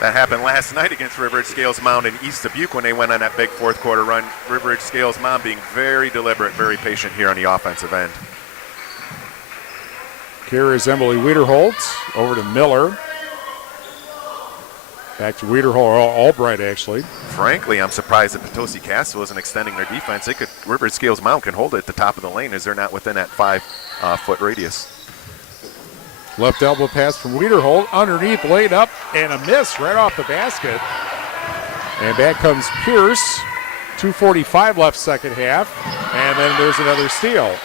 That happened last night against River Ridge Scales Mound in East Dubuque when they went on that big fourth quarter run. River Ridge Scales Mound being very deliberate, very patient here on the offensive end. Here is Emily Wiederholt over to Miller. Back to Wiederholt, Albright actually. Frankly, I'm surprised that Potosi Cassville isn't extending their defense. River Ridge Scales Mound can hold it at the top of the lane as they're not within that 5-foot radius. Left elbow pass from Wiederholt, underneath, laid up, and a miss right off the basket. And back comes Pierce. 2:45 left second half, and then there's another steal.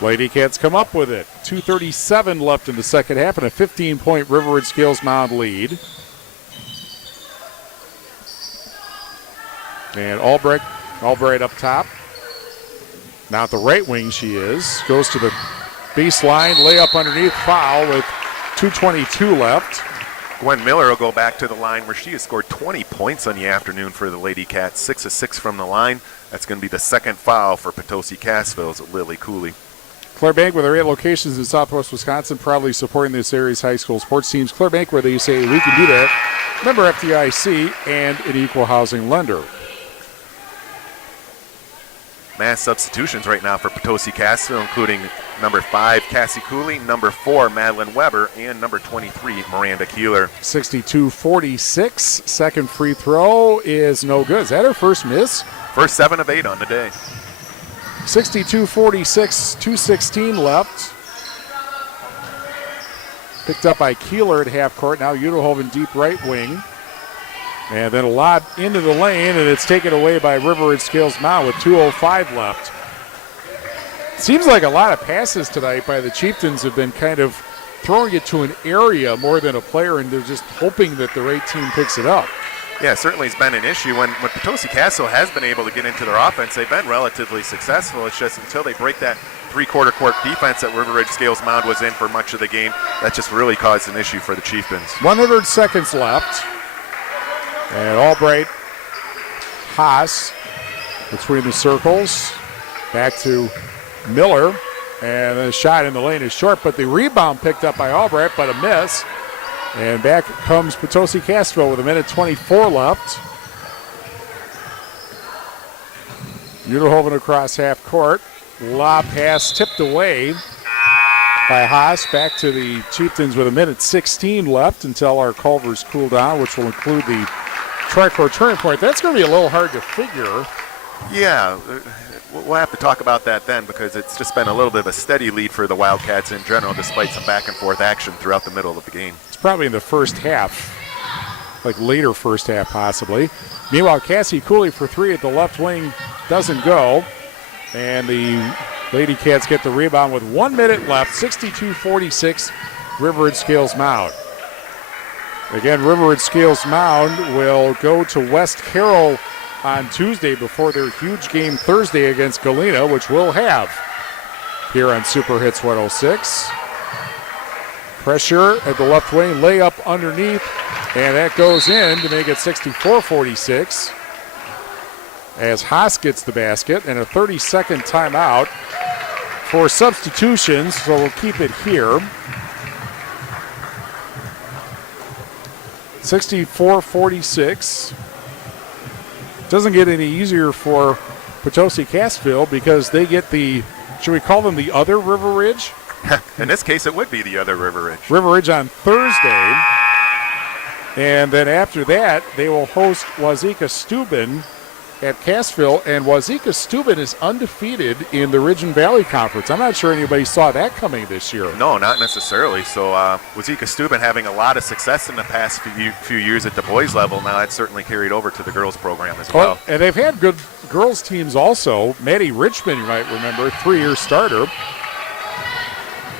Lady Cats come up with it. 2:37 left in the second half, and a 15-point River Ridge Scales Mound lead. And Albright up top. Now at the right wing she is. Goes to the baseline, layup underneath, foul with 2:22 left. Gwen Miller will go back to the line where she has scored 20 points on the afternoon for the Lady Cats. 6 of 6 from the line. That's going to be the second foul for Potosi Cassville's Lily Cooley. Claire Bank with their 8 locations in Southwest Wisconsin, proudly supporting this area's high school sports teams. Claire Bank, where they say we can do that. Member FDIC and an equal housing lender. Mass substitutions right now for Potosi Cassville, including number 5, Cassie Cooley, number 4, Madeline Weber, and number 23, Miranda Keeler. 62-46. Second free throw is no good. Is that her first miss? First 7 of 8 on the day. 62-46, 2:16 left. Picked up by Keeler at half court. Now Udelhoven deep right wing. And then a lob into the lane, and it's taken away by River Ridge Scales Mound with 2:05 left. Seems like a lot of passes tonight by the Chieftains have been kind of throwing it to an area more than a player, and they're just hoping that the right team picks it up. Yeah, certainly it's been an issue. When Potosi Cassville has been able to get into their offense, they've been relatively successful. It's just until they break that three-quarter court defense that River Ridge Scales Mound was in for much of the game, that just really caused an issue for the Chieftains. 100 seconds left. And Albright, Haas between the circles. Back to Miller. And the shot in the lane is short, but the rebound picked up by Albright, but a miss. And back comes Potosi Cassville with 1:24 left. Udelhoven across half court. Lob pass tipped away by Haas. Back to the Chieftains with 1:16 left until our Culver's cool down, which will include the tri-court turning point. That's going to be a little hard to figure. Yeah, we'll have to talk about that then, because it's just been a little bit of a steady lead for the Wildcats in general, despite some back and forth action throughout the middle of the game. It's probably in the first half, like later first half possibly. Meanwhile, Cassie Cooley for 3 at the left wing doesn't go. And the Lady Cats get the rebound with 1 minute left, 62-46, River Ridge Scales Mound. Again, River Ridge Scales Mound will go to West Carroll on Tuesday before their huge game Thursday against Galena, which we'll have here on Super Hits 106. Pressure at the left wing, layup underneath, and that goes in to make it 64-46. As Haas gets the basket and a 30-second timeout for substitutions, so we'll keep it here. 64-46. Doesn't get any easier for Potosi Cassville because they get the, should we call them the other River Ridge? In this case, it would be the other River Ridge. River Ridge on Thursday. And then after that, they will host Wazeeka Steuben at Cassville. And Wazeeka Steuben is undefeated in the Ridge and Valley Conference. I'm not sure anybody saw that coming this year. No, not necessarily. So Wazeeka Steuben having a lot of success in the past few years at the boys level. Now that's certainly carried over to the girls program as well. And they've had good girls teams also. Maddie Richmond, you might remember, 3-year starter.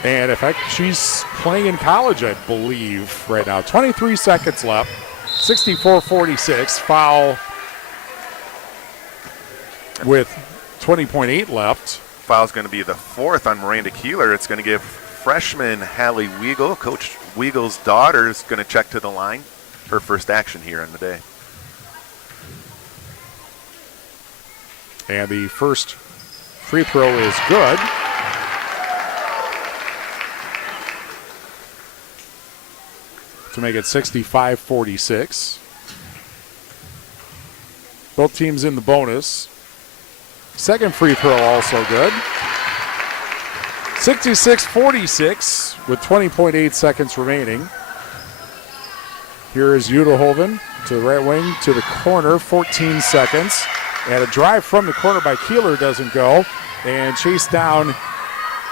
And in fact, she's playing in college, I believe, right now. 23 seconds left. 64-46. Foul with 20.8 left. Foul's going to be the fourth on Miranda Keeler. It's going to give freshman Hallie Weigel, Coach Weigel's daughter, is going to check to the line. Her first action here in the day. And the first free throw is good. To make it 65-46. Both teams in the bonus. Second free throw also good. 66-46 with 20.8 seconds remaining. Here is Udehoven to the right wing to the corner, 14 seconds. And a drive from the corner by Keeler doesn't go. And chased down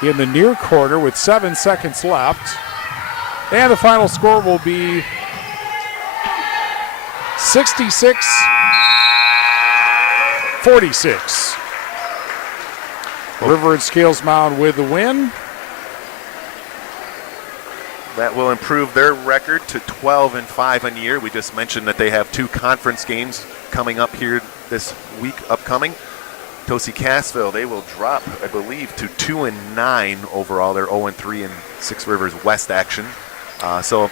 in the near corner with 7 seconds left. And the final score will be 66-46. River and Scales Mound with the win. That will improve their record to 12-5 on year. We just mentioned that they have 2 conference games coming up here this week upcoming. Potosi Cassville, they will drop, I believe, to 2-9 overall. They're 0-3 in Six Rivers West action. So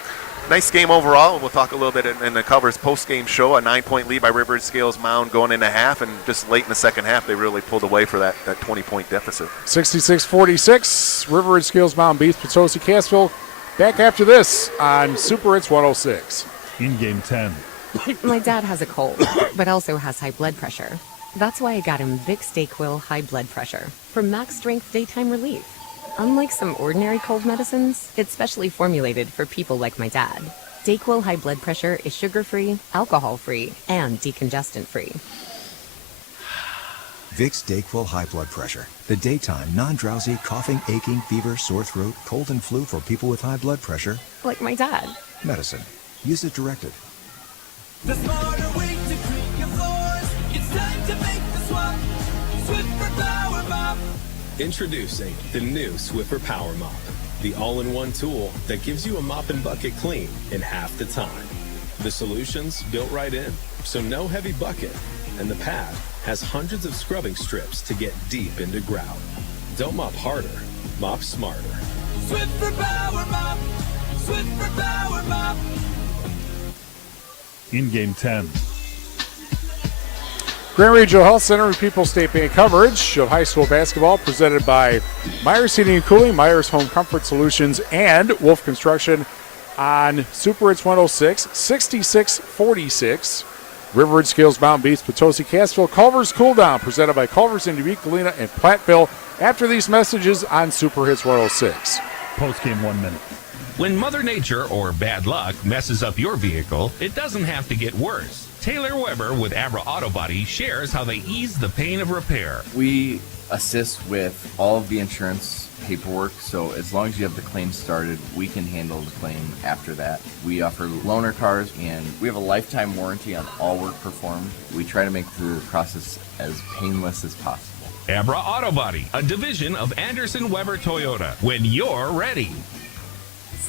nice game overall. We'll talk a little bit in the Covers post-game show. A 9-point lead by River and Scales Mound going into half, and just late in the second half, they really pulled away for that 20-point deficit. 66-46. River and Scales Mound beats Potosi Cassville. Back after this on Super Hits 106. In game 10. My dad has a cold, but also has high blood pressure. That's why I got him Vicks DayQuil High Blood Pressure for max strength daytime relief. Unlike some ordinary cold medicines, it's specially formulated for people like my dad. DayQuil High Blood Pressure is sugar-free, alcohol-free, and decongestant-free. Vicks DayQuil High Blood Pressure. The daytime, non-drowsy, coughing, aching, fever, sore throat, cold and flu for people with high blood pressure. Like my dad. Medicine. Use it directed. The smarter way to clean your floors. It's time to make the swap. Swiffer Power Mop. Introducing the new Swiffer Power Mop, the all-in-one tool that gives you a mop and bucket clean in half the time. The solution's built right in, so no heavy bucket, and the pad has hundreds of scrubbing strips to get deep into grout. Don't mop harder, mop smarter. Swiffer Power Mop. Swiffer Power Mop. In game 10. Grand Regional Health Center and People's State Bank coverage of high school basketball presented by Myers Heating and Cooling, Myers Home Comfort Solutions, and Wolf Construction on Super Hits 106, 66-46. River and Scales Mound beats Potosi Cassville. Culver's Cool Down presented by Culver's in Dubuque, Galena, and Platteville. After these messages on Super Hits 106. Post game 1 minute. When Mother Nature or bad luck messes up your vehicle, it doesn't have to get worse. Taylor Weber with Abra Auto Body shares how they ease the pain of repair. We assist with all of the insurance paperwork, so as long as you have the claim started, we can handle the claim after that. We offer loaner cars, and we have a lifetime warranty on all work performed. We try to make the process as painless as possible. Abra Auto Body, a division of Anderson Weber Toyota. When you're ready.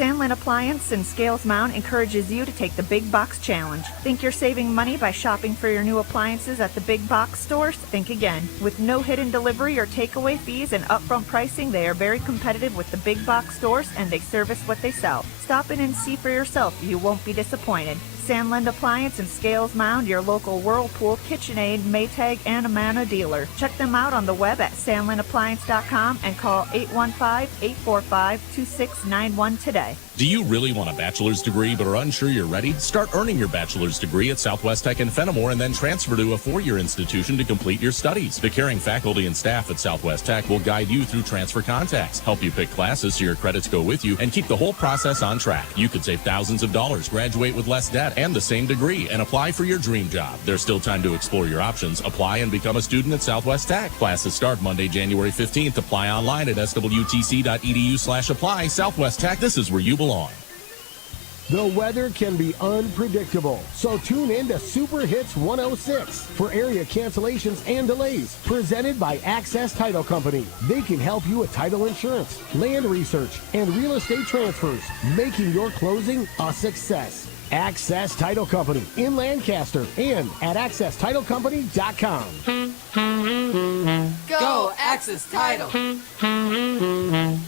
Sandlin Appliance in Scales Mound encourages you to take the Big Box Challenge. Think you're saving money by shopping for your new appliances at the big box stores? Think again. With no hidden delivery or takeaway fees and upfront pricing, they are very competitive with the big box stores and they service what they sell. Stop in and see for yourself. You won't be disappointed. Sandland Appliance in Scales Mound, your local Whirlpool, KitchenAid, Maytag, and Amana dealer. Check them out on the web at sandlandappliance.com and call 815-845-2691 today. Do you really want a bachelor's degree but are unsure you're ready? Start earning your bachelor's degree at Southwest Tech in Fenimore and then transfer to a four-year institution to complete your studies. The caring faculty and staff at Southwest Tech will guide you through transfer contacts, help you pick classes so your credits go with you, and keep the whole process on track. You could save thousands of dollars, graduate with less debt and the same degree, and apply for your dream job. There's still time to explore your options. Apply and become a student at Southwest Tech. Classes start Monday, January 15th. Apply online at swtc.edu/apply. Southwest Tech, this is where you belong. The weather can be unpredictable, so tune in to Super Hits 106 for area cancellations and delays. Presented by Access Title Company. They can help you with title insurance, land research, and real estate transfers, making your closing a success. Access Title Company in Lancaster and at accesstitlecompany.com. Go Access Title.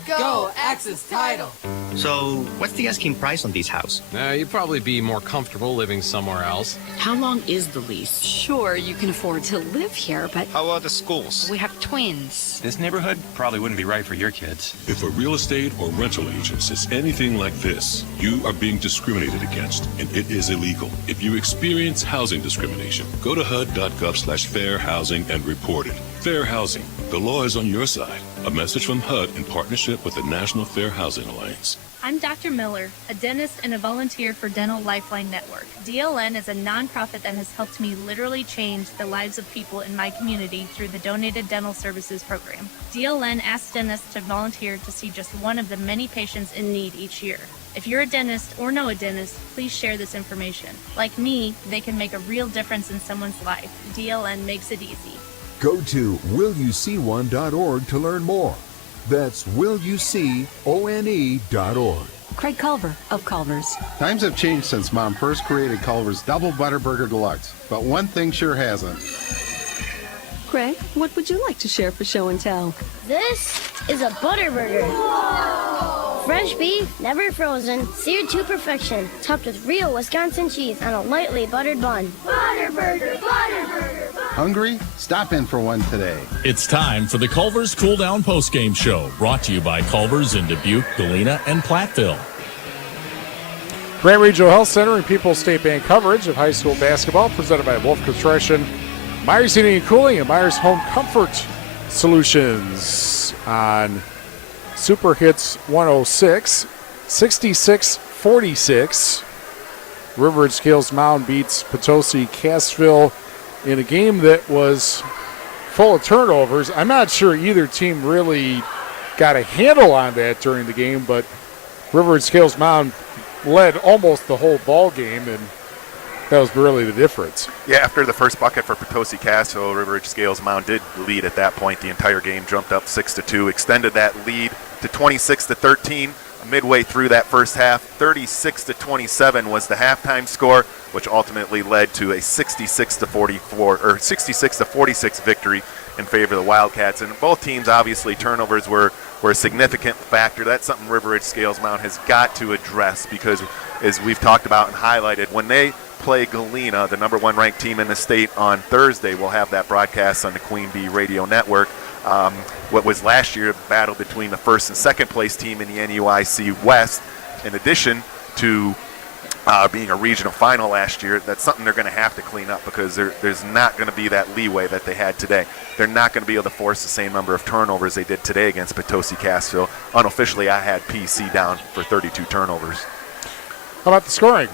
Go Access Title. So, what's the asking price on these houses? You'd probably be more comfortable living somewhere else. How long is the lease? Sure, you can afford to live here, but... How about the schools? We have twins. This neighborhood probably wouldn't be right for your kids. If a real estate or rental agent says anything like this, you are being discriminated against, and it is illegal. If you experience housing discrimination, go to HUD.gov/fair housing and report it. Fair housing. The law is on your side. A message from HUD in partnership with the National Fair Housing Alliance. I'm Dr. Miller, a dentist and a volunteer for Dental Lifeline Network. DLN is a nonprofit that has helped me literally change the lives of people in my community through the Donated Dental Services program. DLN asks dentists to volunteer to see just one of the many patients in need each year. If you're a dentist or know a dentist, please share this information. Like me, they can make a real difference in someone's life. DLN makes it easy. Go to willyouseeone.org to learn more. That's willyouseeone.org. Craig Culver of Culver's. Times have changed since Mom first created Culver's Double Butter Burger Deluxe, but one thing sure hasn't. Craig, what would you like to share for show and tell? This is a butter burger. Fresh beef, never frozen, seared to perfection, topped with real Wisconsin cheese on a lightly buttered bun. Butter burger, butter burger. Hungry? Stop in for one today. It's time for the Culver's Cool Down Postgame Show, brought to you by Culver's in Dubuque, Galena, and Platteville. Grant Regional Health Center and People's State Bank coverage of high school basketball presented by Wolf Construction, Myers Heating and Cooling, and Myers Home Comfort Solutions on Super Hits 106, 66-46. River Edge Scales Mound beats Potosi Cassville in a game that was full of turnovers. I'm not sure either team really got a handle on that during the game, but River Edge Scales Mound led almost the whole ball game, and that was really the difference. Yeah, after the first bucket for Potosi Cassville, River Edge Scales Mound did lead at that point. The entire game jumped up 6-2, extended that lead to 26-13 midway through that first half. 36-27 was the halftime score, which ultimately led to a 66-46 victory in favor of the Wildcats. And both teams, obviously, turnovers were a significant factor. That's something River Edge Scales Mound has got to address because, as we've talked about and highlighted, when they play Galena, the number one ranked team in the state, on Thursday, we'll have that broadcast on the Queen Bee Radio Network. What was last year a battle between the first and second place team in the NUIC West, in addition to being a regional final last year, that's something they're going to have to clean up because there's not going to be that leeway that they had today. They're not going to be able to force the same number of turnovers they did today against Potosi Cassville. Unofficially, I had PC down for 32 turnovers. How about the scoring?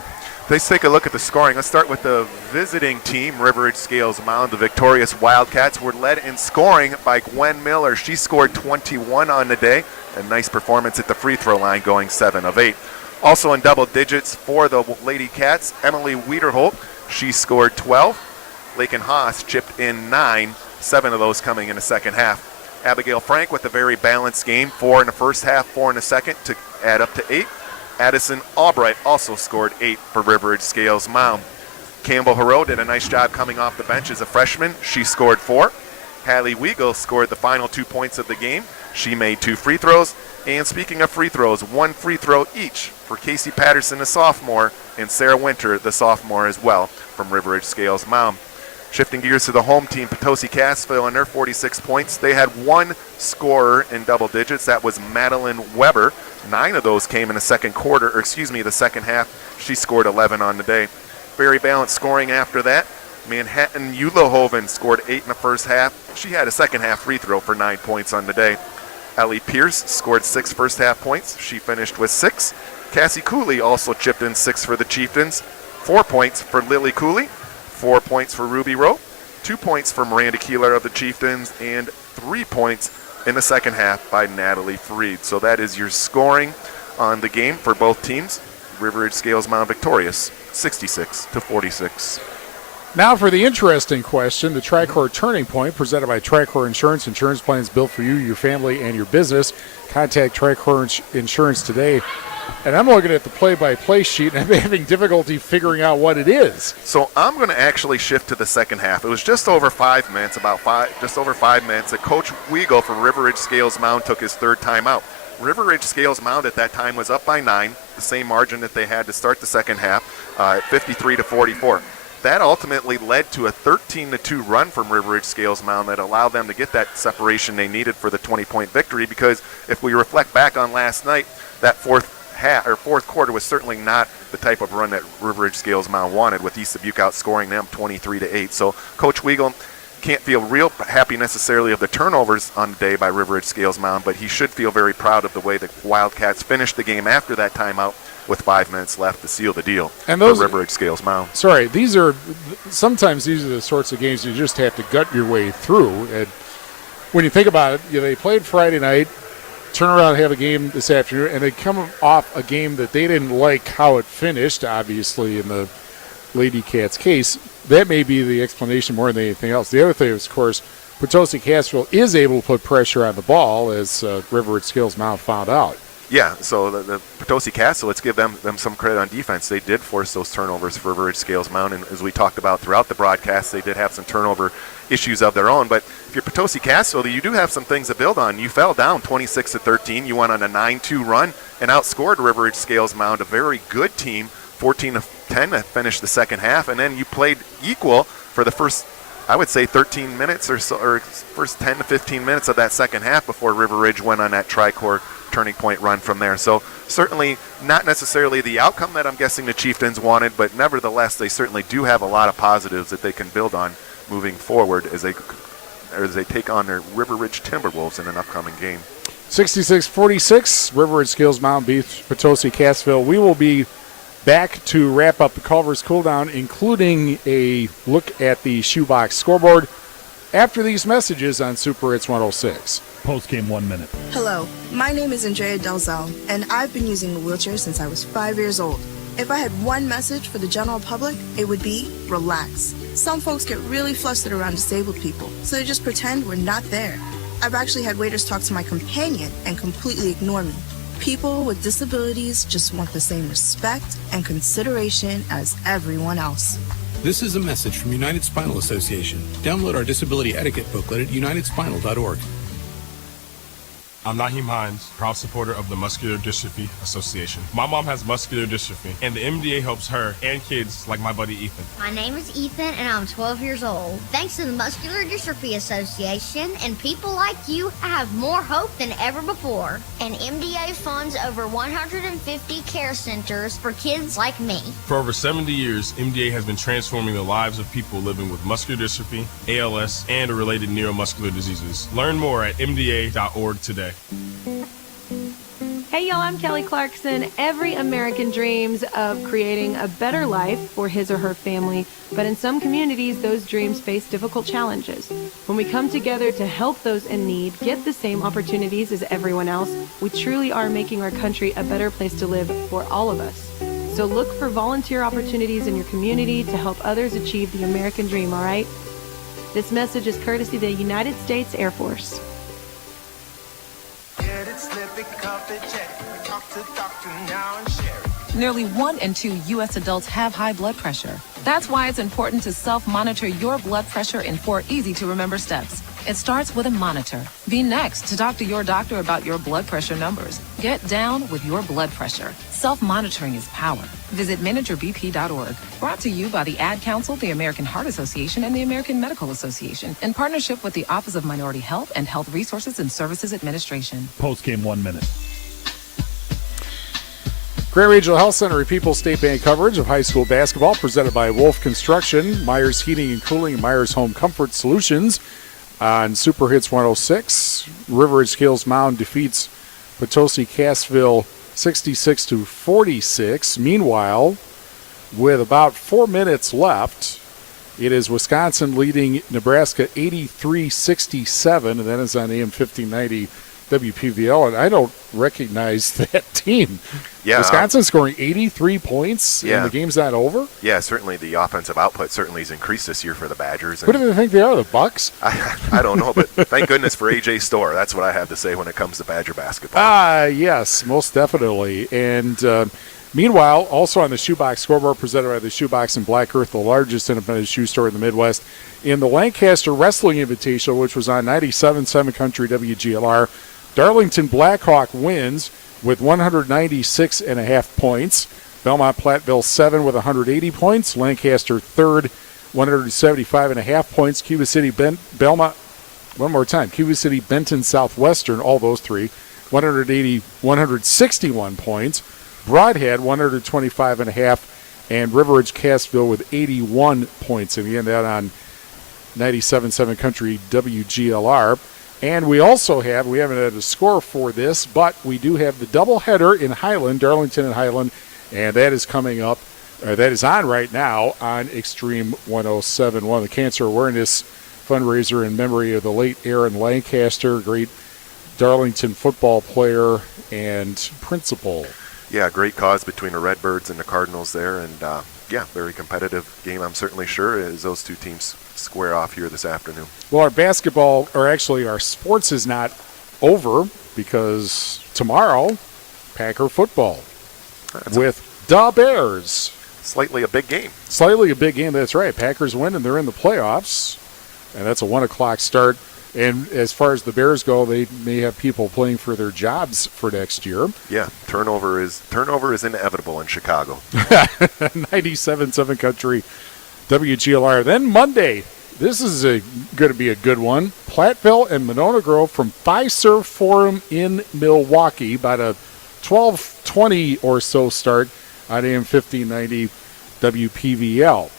Let's take a look at the scoring. Let's start with the visiting team, River Edge Scales Mound. The victorious Wildcats were led in scoring by Gwen Miller. She scored 21 on the day. A nice performance at the free throw line, going 7 of 8. Also in double digits for the Lady Cats, Emily Wiederholt. She scored 12. Lakin Haas chipped in 9, 7 of those coming in the second half. Abigail Frank with a very balanced game, 4 in the first half, 4 in the second, to add up to 8. Addison Albright also scored 8 for River Ridge Scales Mound. Campbell Hero did a nice job coming off the bench as a freshman. She scored 4. Hallie Weigel scored the final 2 points of the game. She made 2 free throws. And speaking of free throws, 1 free throw each for Casey Patterson, the sophomore, and Sarah Winter, the sophomore as well, from River Ridge Scales Mound. Shifting gears to the home team, Potosi Cassville, and their 46 points. They had 1 scorer in double digits. That was Madeline Weber. 9 of those came in the second half. She scored 11 on the day. Very balanced scoring after that. Manhattan Eulahoven scored 8 in the first half. She had a second half free throw for 9 points on the day. Ellie Pierce scored 6 first half points. She finished with 6. Cassie Cooley also chipped in 6 for the Chieftains. 4 points for Lily Cooley. 4 points for Ruby Rowe. 2 points for Miranda Keeler of the Chieftains. And 3 points in the second half by Natalie Freed. So that is your scoring on the game for both teams. River Ridge Scales Mound victorious, 66-46. Now for the interesting question, the Tricor Turning Point, presented by Tricor Insurance. Insurance plans built for you, your family, and your business. Contact Tricor Insurance today. And I'm looking at the play-by-play sheet, and I'm having difficulty figuring out what it is. So I'm going to actually shift to the second half. It was just over 5 minutes, just over 5 minutes, that Coach Weigel for River Ridge Scales Mound took his 3rd timeout. River Ridge Scales Mound at that time was up by 9, the same margin that they had to start the second half, 53-44. That ultimately led to a 13-2 run from River Ridge Scales Mound that allowed them to get that separation they needed for the 20-point victory, because if we reflect back on last night, that fourth quarter was certainly not the type of run that River Ridge Scales Mound wanted, with East Dubuque outscoring them 23-8. So Coach Weigel can't feel real happy necessarily of the turnovers on the day by River Ridge Scales Mound, but he should feel very proud of the way the Wildcats finished the game after that timeout with 5 minutes left to seal the deal for River Ridge Scales Mound. Sorry, sometimes these are the sorts of games you just have to gut your way through. And when you think about it, they played Friday night, turn around and have a game this afternoon, and they come off a game that they didn't like how it finished, obviously, in the Lady Cats case. That may be the explanation more than anything else. The other thing is, of course, Potosi Cassville is able to put pressure on the ball, as River Ridge Scales Mound found out. Yeah, so the Potosi Castle, let's give them some credit on defense. They did force those turnovers for River Ridge Scales Mound, and as we talked about throughout the broadcast, they did have some turnover issues of their own. But if you're Potosi Castle, you do have some things to build on. You fell down 26-13. You went on a 9-2 run and outscored River Ridge Scales Mound, a very good team, 14-10 to finish the second half, and then you played equal for the first, I would say, 13 minutes or so, or first 10 to 15 minutes of that second half before River Ridge went on that Tricor Turning Point run from there. So certainly not necessarily the outcome that I'm guessing the Chieftains wanted, but nevertheless they certainly do have a lot of positives that they can build on moving forward as they take on their River Ridge Timberwolves in an upcoming game. 66-46, River Ridge Scales Mound beats Potosi Cassville. We will be back to wrap up the Culver's Cool Down, including a look at the shoebox scoreboard, after these messages on Super Hits 106. Post-game 1 minute. Hello, my name is Andrea Delzell, and I've been using a wheelchair since I was 5 years old. If I had one message for the general public, it would be relax. Some folks get really flustered around disabled people, so they just pretend we're not there. I've actually had waiters talk to my companion and completely ignore me. People with disabilities just want the same respect and consideration as everyone else. This is a message from United Spinal Association. Download our disability etiquette booklet at unitedspinal.org. I'm Naheem Hines, proud supporter of the Muscular Dystrophy Association. My mom has muscular dystrophy, and the MDA helps her and kids like my buddy Ethan. My name is Ethan, and I'm 12 years old. Thanks to the Muscular Dystrophy Association and people like you, I have more hope than ever before. And MDA funds over 150 care centers for kids like me. For over 70 years, MDA has been transforming the lives of people living with muscular dystrophy, ALS, and related neuromuscular diseases. Learn more at mda.org today. Hey y'all, I'm Kelly Clarkson. Every American dreams of creating a better life for his or her family, but in some communities, those dreams face difficult challenges. When we come together to help those in need get the same opportunities as everyone else, we truly are making our country a better place to live for all of us. So look for volunteer opportunities in your community to help others achieve the American dream, all right? This message is courtesy of the United States Air Force. Get it Nearly 1 in 2 U.S. adults have high blood pressure. That's why it's important to self-monitor your blood pressure in 4 easy-to-remember steps. It starts with a monitor. Be next to talk to your doctor about your blood pressure numbers. Get down with your blood pressure. Self-monitoring is power. Visit manageyourbp.org. Brought to you by the Ad Council, the American Heart Association, and the American Medical Association, in partnership with the Office of Minority Health and Health Resources and Services Administration. Post-game 1 minute. Grand Regional Health Center and People's State Bank coverage of high school basketball presented by Wolf Construction, Myers Heating and Cooling, and Myers Home Comfort Solutions on Super Hits 106. River Edge Hills Mound defeats Potosi Cassville 66-46. Meanwhile, with about 4 minutes left, it is Wisconsin leading Nebraska 83-67, and that is on AM 1590 WPVL, and I don't recognize that team. Yeah, Wisconsin scoring 83 points, and the game's not over? Yeah, certainly the offensive output certainly has increased this year for the Badgers. Who do they think they are, the Bucks? I don't know, but thank goodness for A.J. Storr. That's what I have to say when it comes to Badger basketball. Yes, most definitely. And meanwhile, also on the Shoebox scoreboard presented by the Shoebox in Black Earth, the largest independent shoe store in the Midwest, in the Lancaster Wrestling Invitational, which was on 97.7 Country WGLR, Darlington Blackhawk wins with 196.5 points. Belmont Platteville 7 with 180 points. Lancaster third, 175.5 points. Cuba City Belmont, one more time. Cuba City Benton Southwestern, all those three, 161 points. Broadhead 125.5, and River Edge Cassville with 81 points. And again, that on 97.7 Country WGLR. And we also have, we haven't had a score for this, but we do have the doubleheader in Highland, Darlington and Highland, and that is coming up, that is on right now on Extreme 107.1, the cancer awareness fundraiser in memory of the late Aaron Lancaster, great Darlington football player and principal. Yeah, great cause between the Redbirds and the Cardinals there, and very competitive game, I'm certainly sure, as those two teams square off here this afternoon. Well, our basketball, or actually our sports, is not over because tomorrow, Packer football with the Bears. Slightly a big game. Slightly a big game, that's right. Packers win and they're in the playoffs, and that's a 1 o'clock start. And as far as the Bears go, they may have people playing for their jobs for next year. Yeah, turnover is inevitable in Chicago. 97.7 Country WGLR. Then Monday, this is going to be a good one. Platteville and Monona Grove from Fiserv Forum in Milwaukee. About a 12:20 or so start on AM 1590 WPVL.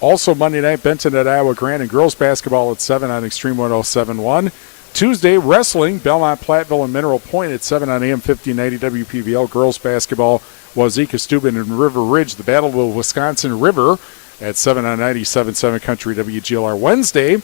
Also Monday night, Benton at Iowa Grande and girls basketball at 7 on Extreme 107.1. Tuesday, wrestling, Belmont, Platteville, and Mineral Point at 7 on AM 1590 WPVL. Girls basketball, Wazeeka, Steuben, and River Ridge. The Battle of Wisconsin River at 7 on 97.7 Country WGLR. Wednesday,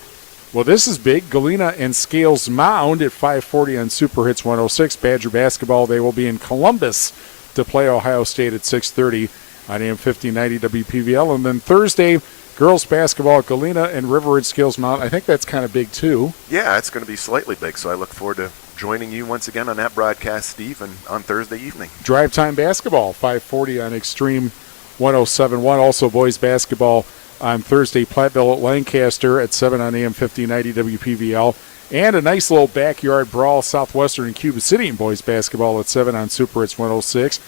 well, this is big. Galena and Scales Mound at 5:40 on Super Hits 106. Badger basketball, they will be in Columbus to play Ohio State at 6:30 on AM 1590 WPVL. And then Thursday, girls basketball, Galena and River Ridge Scales Mound. I think that's kind of big, too. Yeah, it's going to be slightly big, so I look forward to joining you once again on that broadcast, Steve, and on Thursday evening. Drive time basketball, 5:40 on Extreme 107.1. Also boys basketball on Thursday, Platteville at Lancaster at 7 on AM 1590 WPVL. And a nice little backyard brawl, Southwestern and Cuba City in boys basketball at 7 on Super Hits 106.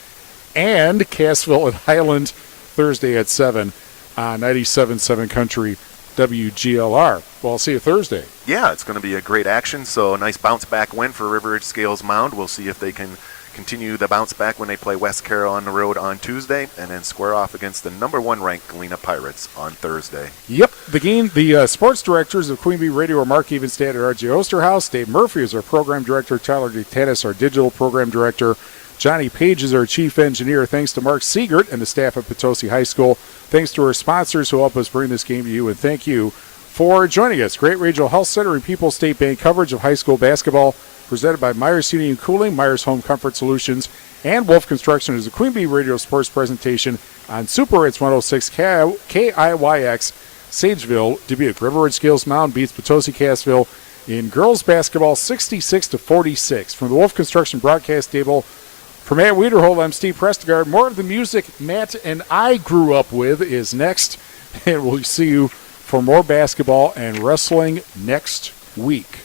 And Cassville at Highland Thursday at 7 on 97.7 Country WGLR. Well, I'll see you Thursday. Yeah, it's going to be a great action. So a nice bounce-back win for River Edge Scales Mound. We'll see if they can continue the bounce-back when they play West Carroll on the road on Tuesday, and then square off against the number 1 ranked Galena Pirates on Thursday. Yep, the sports directors of Queen Bee Radio are Mark Evenstad at RJ Osterhaus. Dave Murphy is our program director. Tyler DeTanis, our digital program director. Johnny Page is our chief engineer. Thanks to Mark Siegert and the staff at Potosi High School. Thanks to our sponsors who help us bring this game to you, and thank you for joining us. Great Regional Health Center and People's State Bank coverage of high school basketball presented by Myers Heating and Cooling, Myers Home Comfort Solutions, and Wolf Construction is a Queen Bee Radio Sports presentation on Super Hits 106 KIYX, Sageville, Dubuque. River Ridge Scales Mound beats Potosi Cassville In girls basketball, 66-46. From the Wolf Construction broadcast table, for Matt Wiederhold, I'm Steve Prestegard. More of the music Matt and I grew up with is next, and we'll see you for more basketball and wrestling next week.